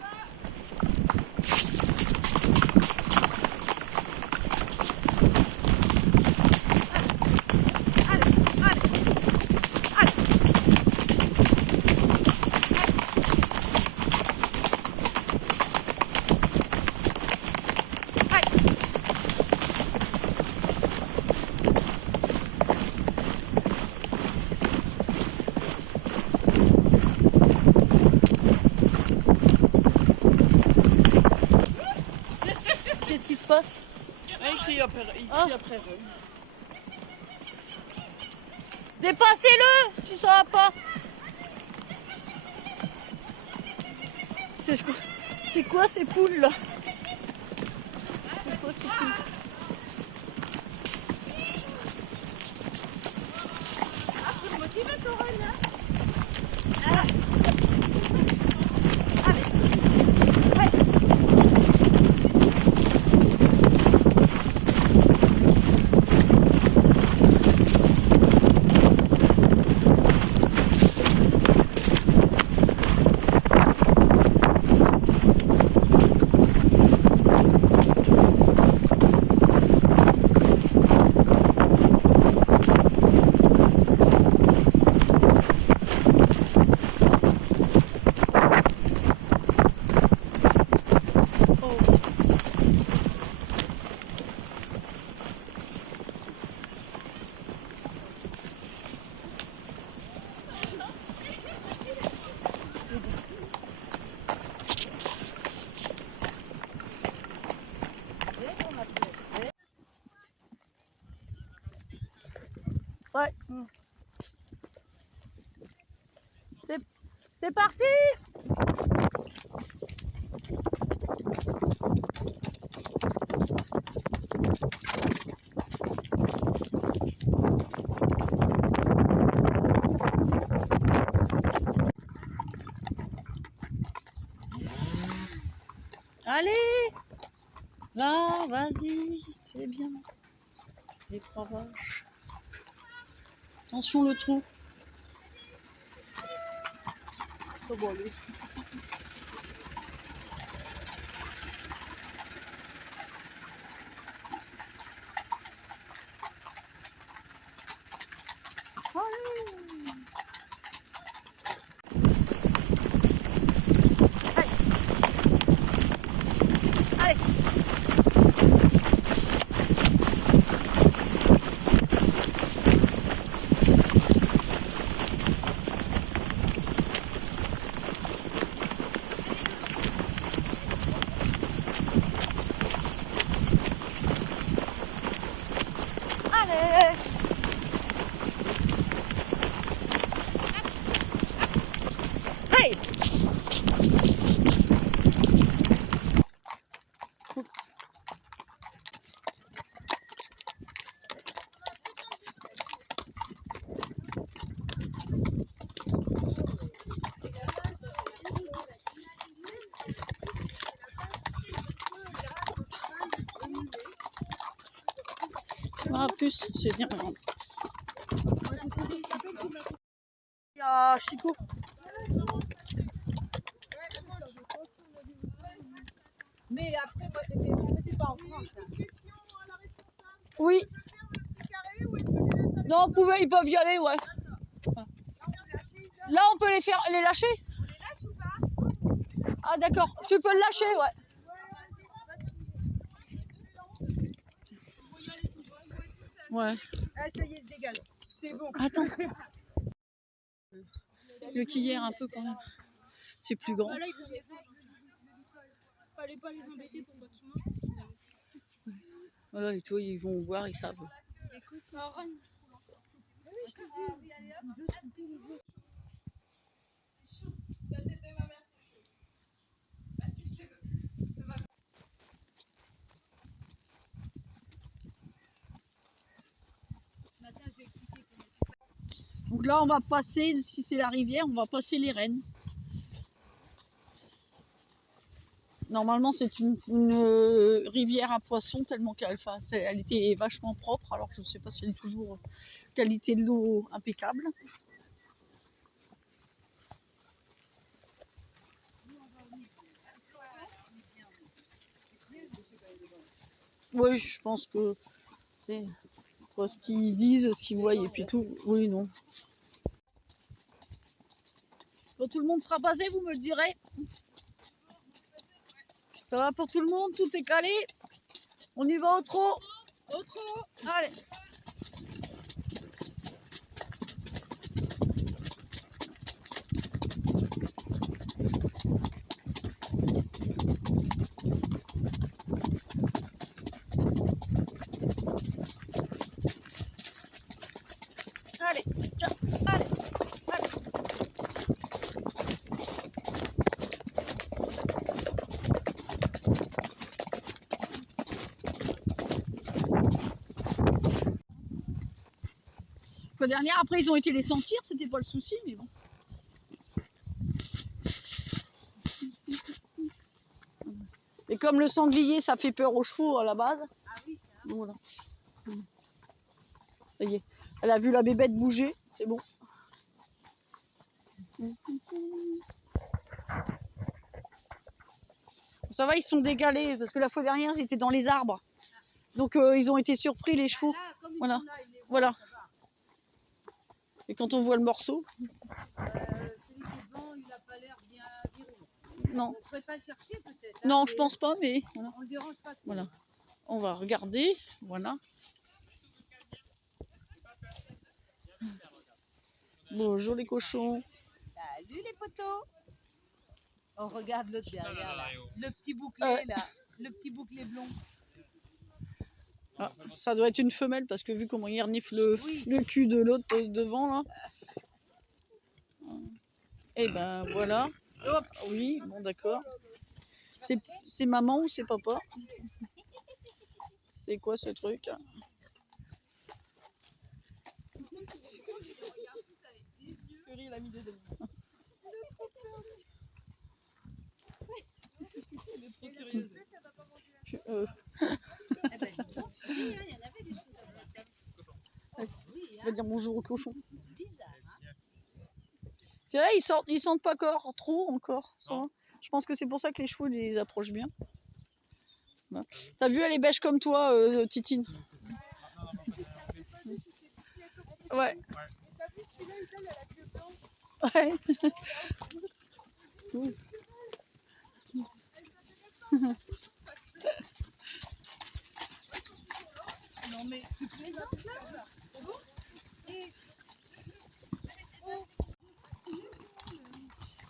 Qu'est-ce qui se passe? Il crie après eux. Dépassez-le si ça va pas. C'est quoi ces poules là? C'est quoi ces poules? Ouais. C'est parti. Allez. Là, vas-y, c'est bien. Les 3 vaches. Attention le trou. Oh, bon, allez. Ah, plus, c'est bien. Il y a Chico. mais après, moi, on n'était pas en France. Hein. Oui. Non, ils peuvent y aller, ouais. Là, on peut les lâcher. On les lâche ou pas? Ah, d'accord. Tu peux le lâcher, ouais. Ouais. Ah, ça y est, dégage. C'est bon. Attends. Mieux qu'hier, un peu quand même. C'est plus grand. Bah là, ils avaient fallait pas les embêter pour pas qu'ils mangent parce qu'ils avaient. Voilà, et toi, ils vont voir, ils savent. Alors, Rennes, ils se roulent encore. Oui, je te dis, il veut tromper les autres. C'est chaud. La tête de ma mère, c'est chaud. Bah, si tu veux. Donc là, on va passer, si c'est la rivière, on va passer les rennes. Normalement, c'est une rivière à poissons, tellement elle était vachement propre. Alors, je ne sais pas si elle est toujours qualité de l'eau impeccable. Oui, je pense que c'est ce qu'ils disent, ce qu'ils voient, et puis tout. Oui, non. Quand tout le monde sera passé, vous me le direz. Ça va pour tout le monde, tout est calé. On y va au trot. Au trot. Allez. Allez, tiens, allez, allez. La dernière, après, ils ont été les sentir, c'était pas le souci, mais bon. Et comme le sanglier, ça fait peur aux chevaux à la base. Ah oui, Donc voilà. Ça y est, elle a vu la bébête bouger, c'est bon. Ça va, ils se sont décalés, parce que la fois dernière, ils étaient dans les arbres. Donc ils ont été surpris, les chevaux. là, comme ils Voilà. sont là, ils les voient, Voilà. ça va. Et quand on voit le morceau, Celui qui est blanc, il n'a pas l'air bien virulent. non. On ne pourrait pas le chercher peut-être. Non, hein, je pense pas, mais voilà. On ne le dérange pas trop. Voilà. On va regarder, voilà. Bonjour les cochons. Salut les potos. On regarde l'autre derrière là. Le petit bouclé là. Le petit bouclé blond. Ah, ça doit être une femelle parce que vu comment il renifle le cul de l'autre devant là. Et ben voilà. Hop, oui, bon d'accord. C'est maman ou c'est papa? C'est quoi ce truc? Il a mis des animaux. Elle est trop curieuse. On va dire bonjour aux cochons. C'est vrai, ils sentent pas trop encore. Ça va. Je pense que c'est pour ça que les chevaux ils les approchent bien. Voilà. T'as vu, elle est bêche comme toi, Titine. Ouais. T'as vu celui-là, il a la queue blanche. Ouais. Non mais tu plaisantes là.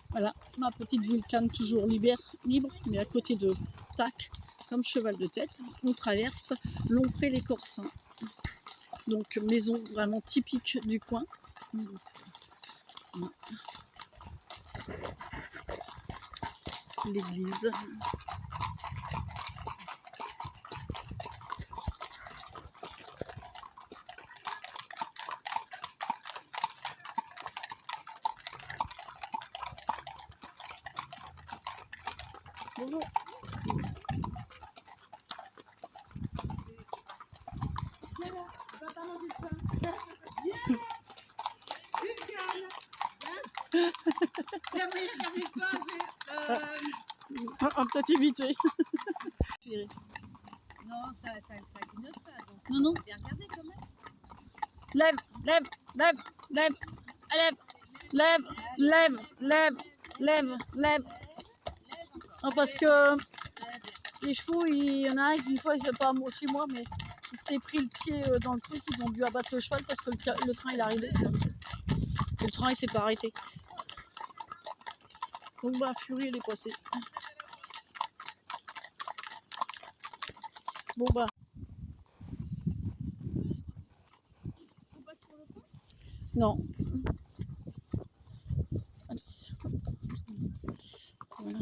Voilà, ma petite Vulcane toujours libre, mais à côté de Tac, comme cheval de tête, on traverse Lompré-les-Corsins. Donc maison vraiment typique du coin. L'église. Bonjour. Jamais regardez pas, On peut éviter. Non, ça clignote pas. Donc Non, non. bien regarder quand même. Lève, lève, lève, lève, lève, lève, lève, lève, lève. Non, parce que les chevaux, il y en a un qui, une fois, c'est pas chez moi, mais il s'est pris le pied dans le truc, ils ont dû abattre le cheval parce que le train il est arrivé. Et le train il s'est pas arrêté. Donc bah Fury il est passé. Bon bah. Non. Voilà.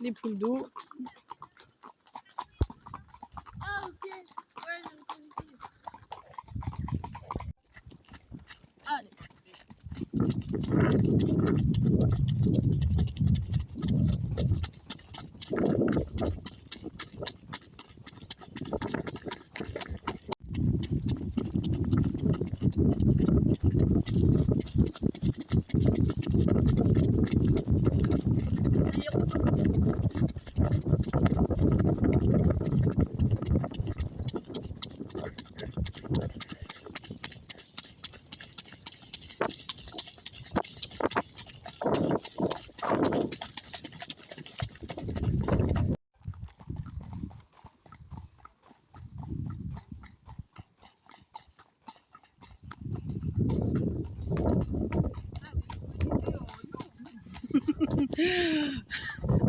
Les poules d'eau. Ah, ok. Ouais, j'ai reconnu. Allez.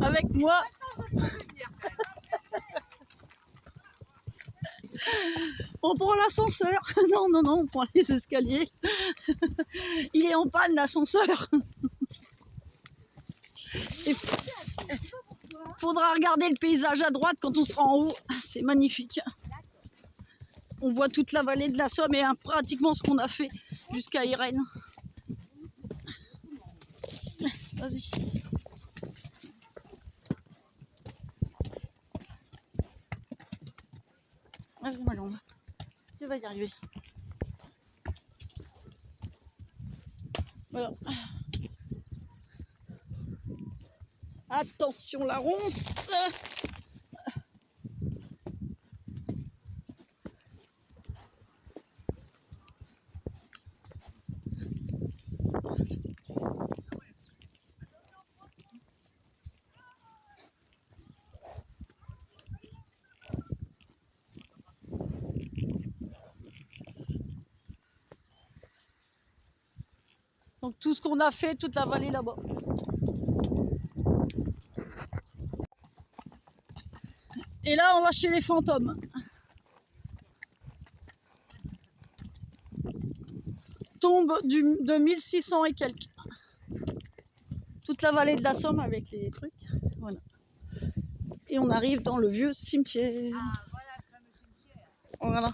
Avec moi. On prend l'ascenseur. Non, non, non, on prend les escaliers. Il est en panne l'ascenseur. Il faudra regarder le paysage à droite quand on sera en haut. C'est magnifique. On voit toute la vallée de la Somme et pratiquement ce qu'on a fait jusqu'à Irène. Vas-y. Vas-y ma jambe. Tu vas y arriver. Voilà. Attention la ronce. Donc tout ce qu'on a fait, toute la vallée là-bas. Et là, on va chez les fantômes. Tombe de 1600 et quelques. Toute la vallée de la Somme avec les trucs. Voilà. Et on arrive dans le vieux cimetière. Ah, voilà le fameux cimetière. Voilà.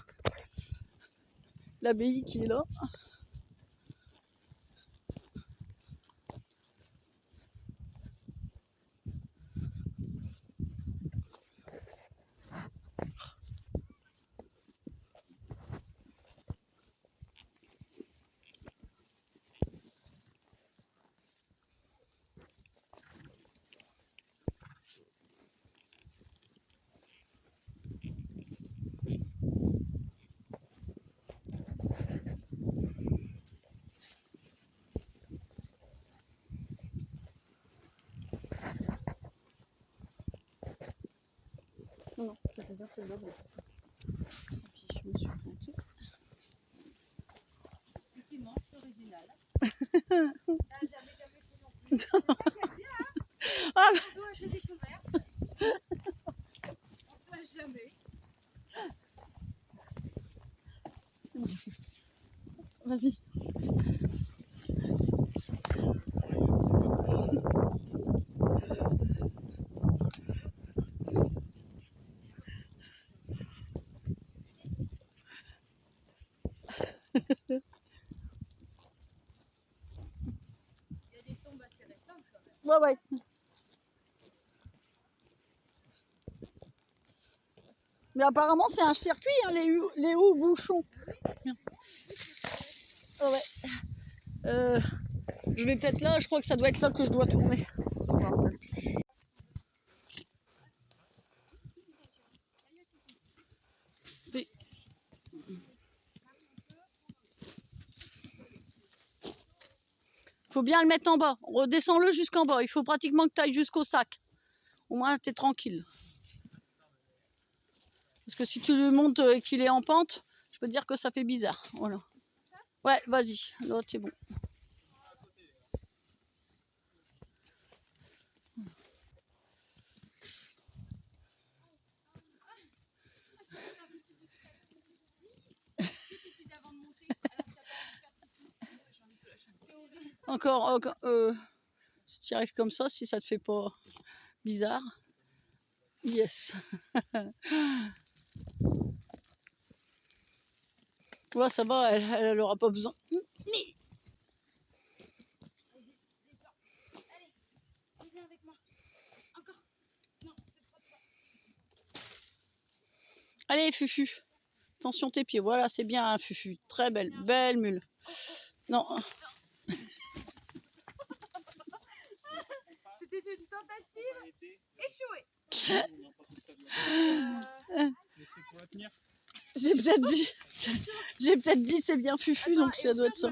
L'abbaye qui est là. Non, non, ça c'est bien celle-là. Et puis je me suis planquée. Effectivement, c'est original. Jamais fait non plus. C'est pas cassé, hein. Ah, On doit être découvert. On se lâche jamais. vas-y. Ouais, ouais. Mais apparemment, c'est un circuit, hein, les hauts bouchons. Oh, ouais. Je vais peut-être là, je crois que ça doit être là que je dois tourner. Oui. Faut bien le mettre en bas. Redescends-le jusqu'en bas. Il faut pratiquement que tu ailles jusqu'au sac. Au moins, tu es tranquille. Parce que si tu lui montres qu'il est en pente, je peux te dire que ça fait bizarre. Voilà. Ouais, vas-y. L'autre, c'est bon. Encore, si tu y arrives comme ça, si ça te fait pas bizarre. Yes. Ouais, ça va, elle aura pas besoin. Vas-y, descends. Allez, viens avec moi. Encore. Non, c'est pas toi. Allez, Fufu. Attention tes pieds. Voilà, c'est bien, hein, Fufu. Très belle, belle mule. Non. C'était une tentative échouée. J'ai peut-être dit c'est bien Fufu, donc ça doit être ça.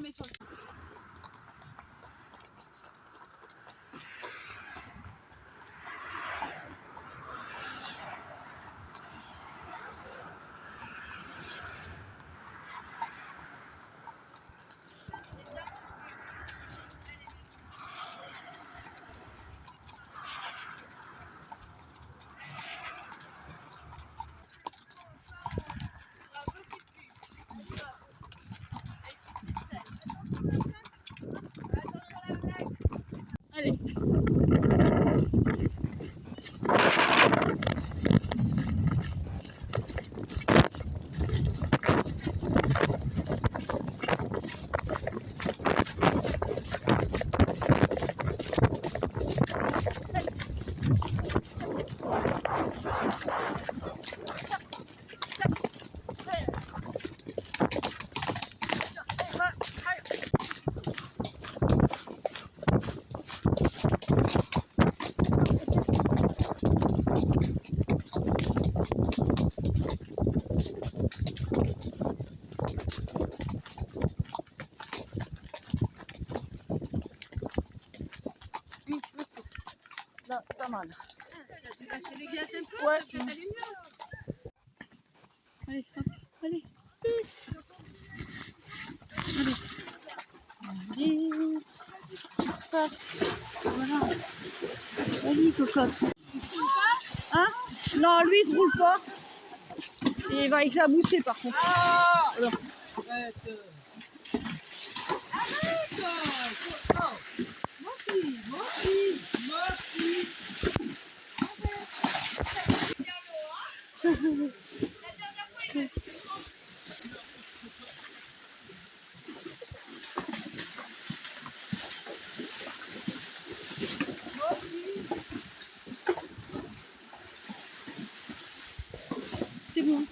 Allez. Là, pas mal. T'as dû lâcher les gaz un peu, Ouais. ça peut aller mieux. Allez, hop, allez. Allez. Passe. Voilà. Vas-y, cocotte. Hein? Non, lui, il se roule pas. Et il va éclabousser, par contre. Ah, Alors. arrête. Oh. Mofi. C'est bon.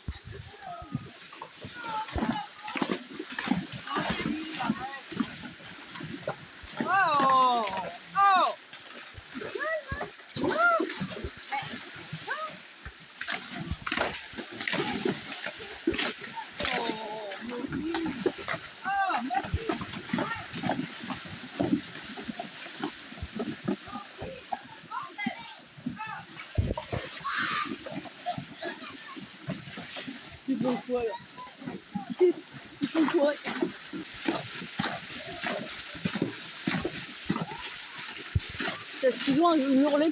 Oh. Oh. Ils font quoi, là? Ils font quoi? Est-ce qu'ils ont hurlé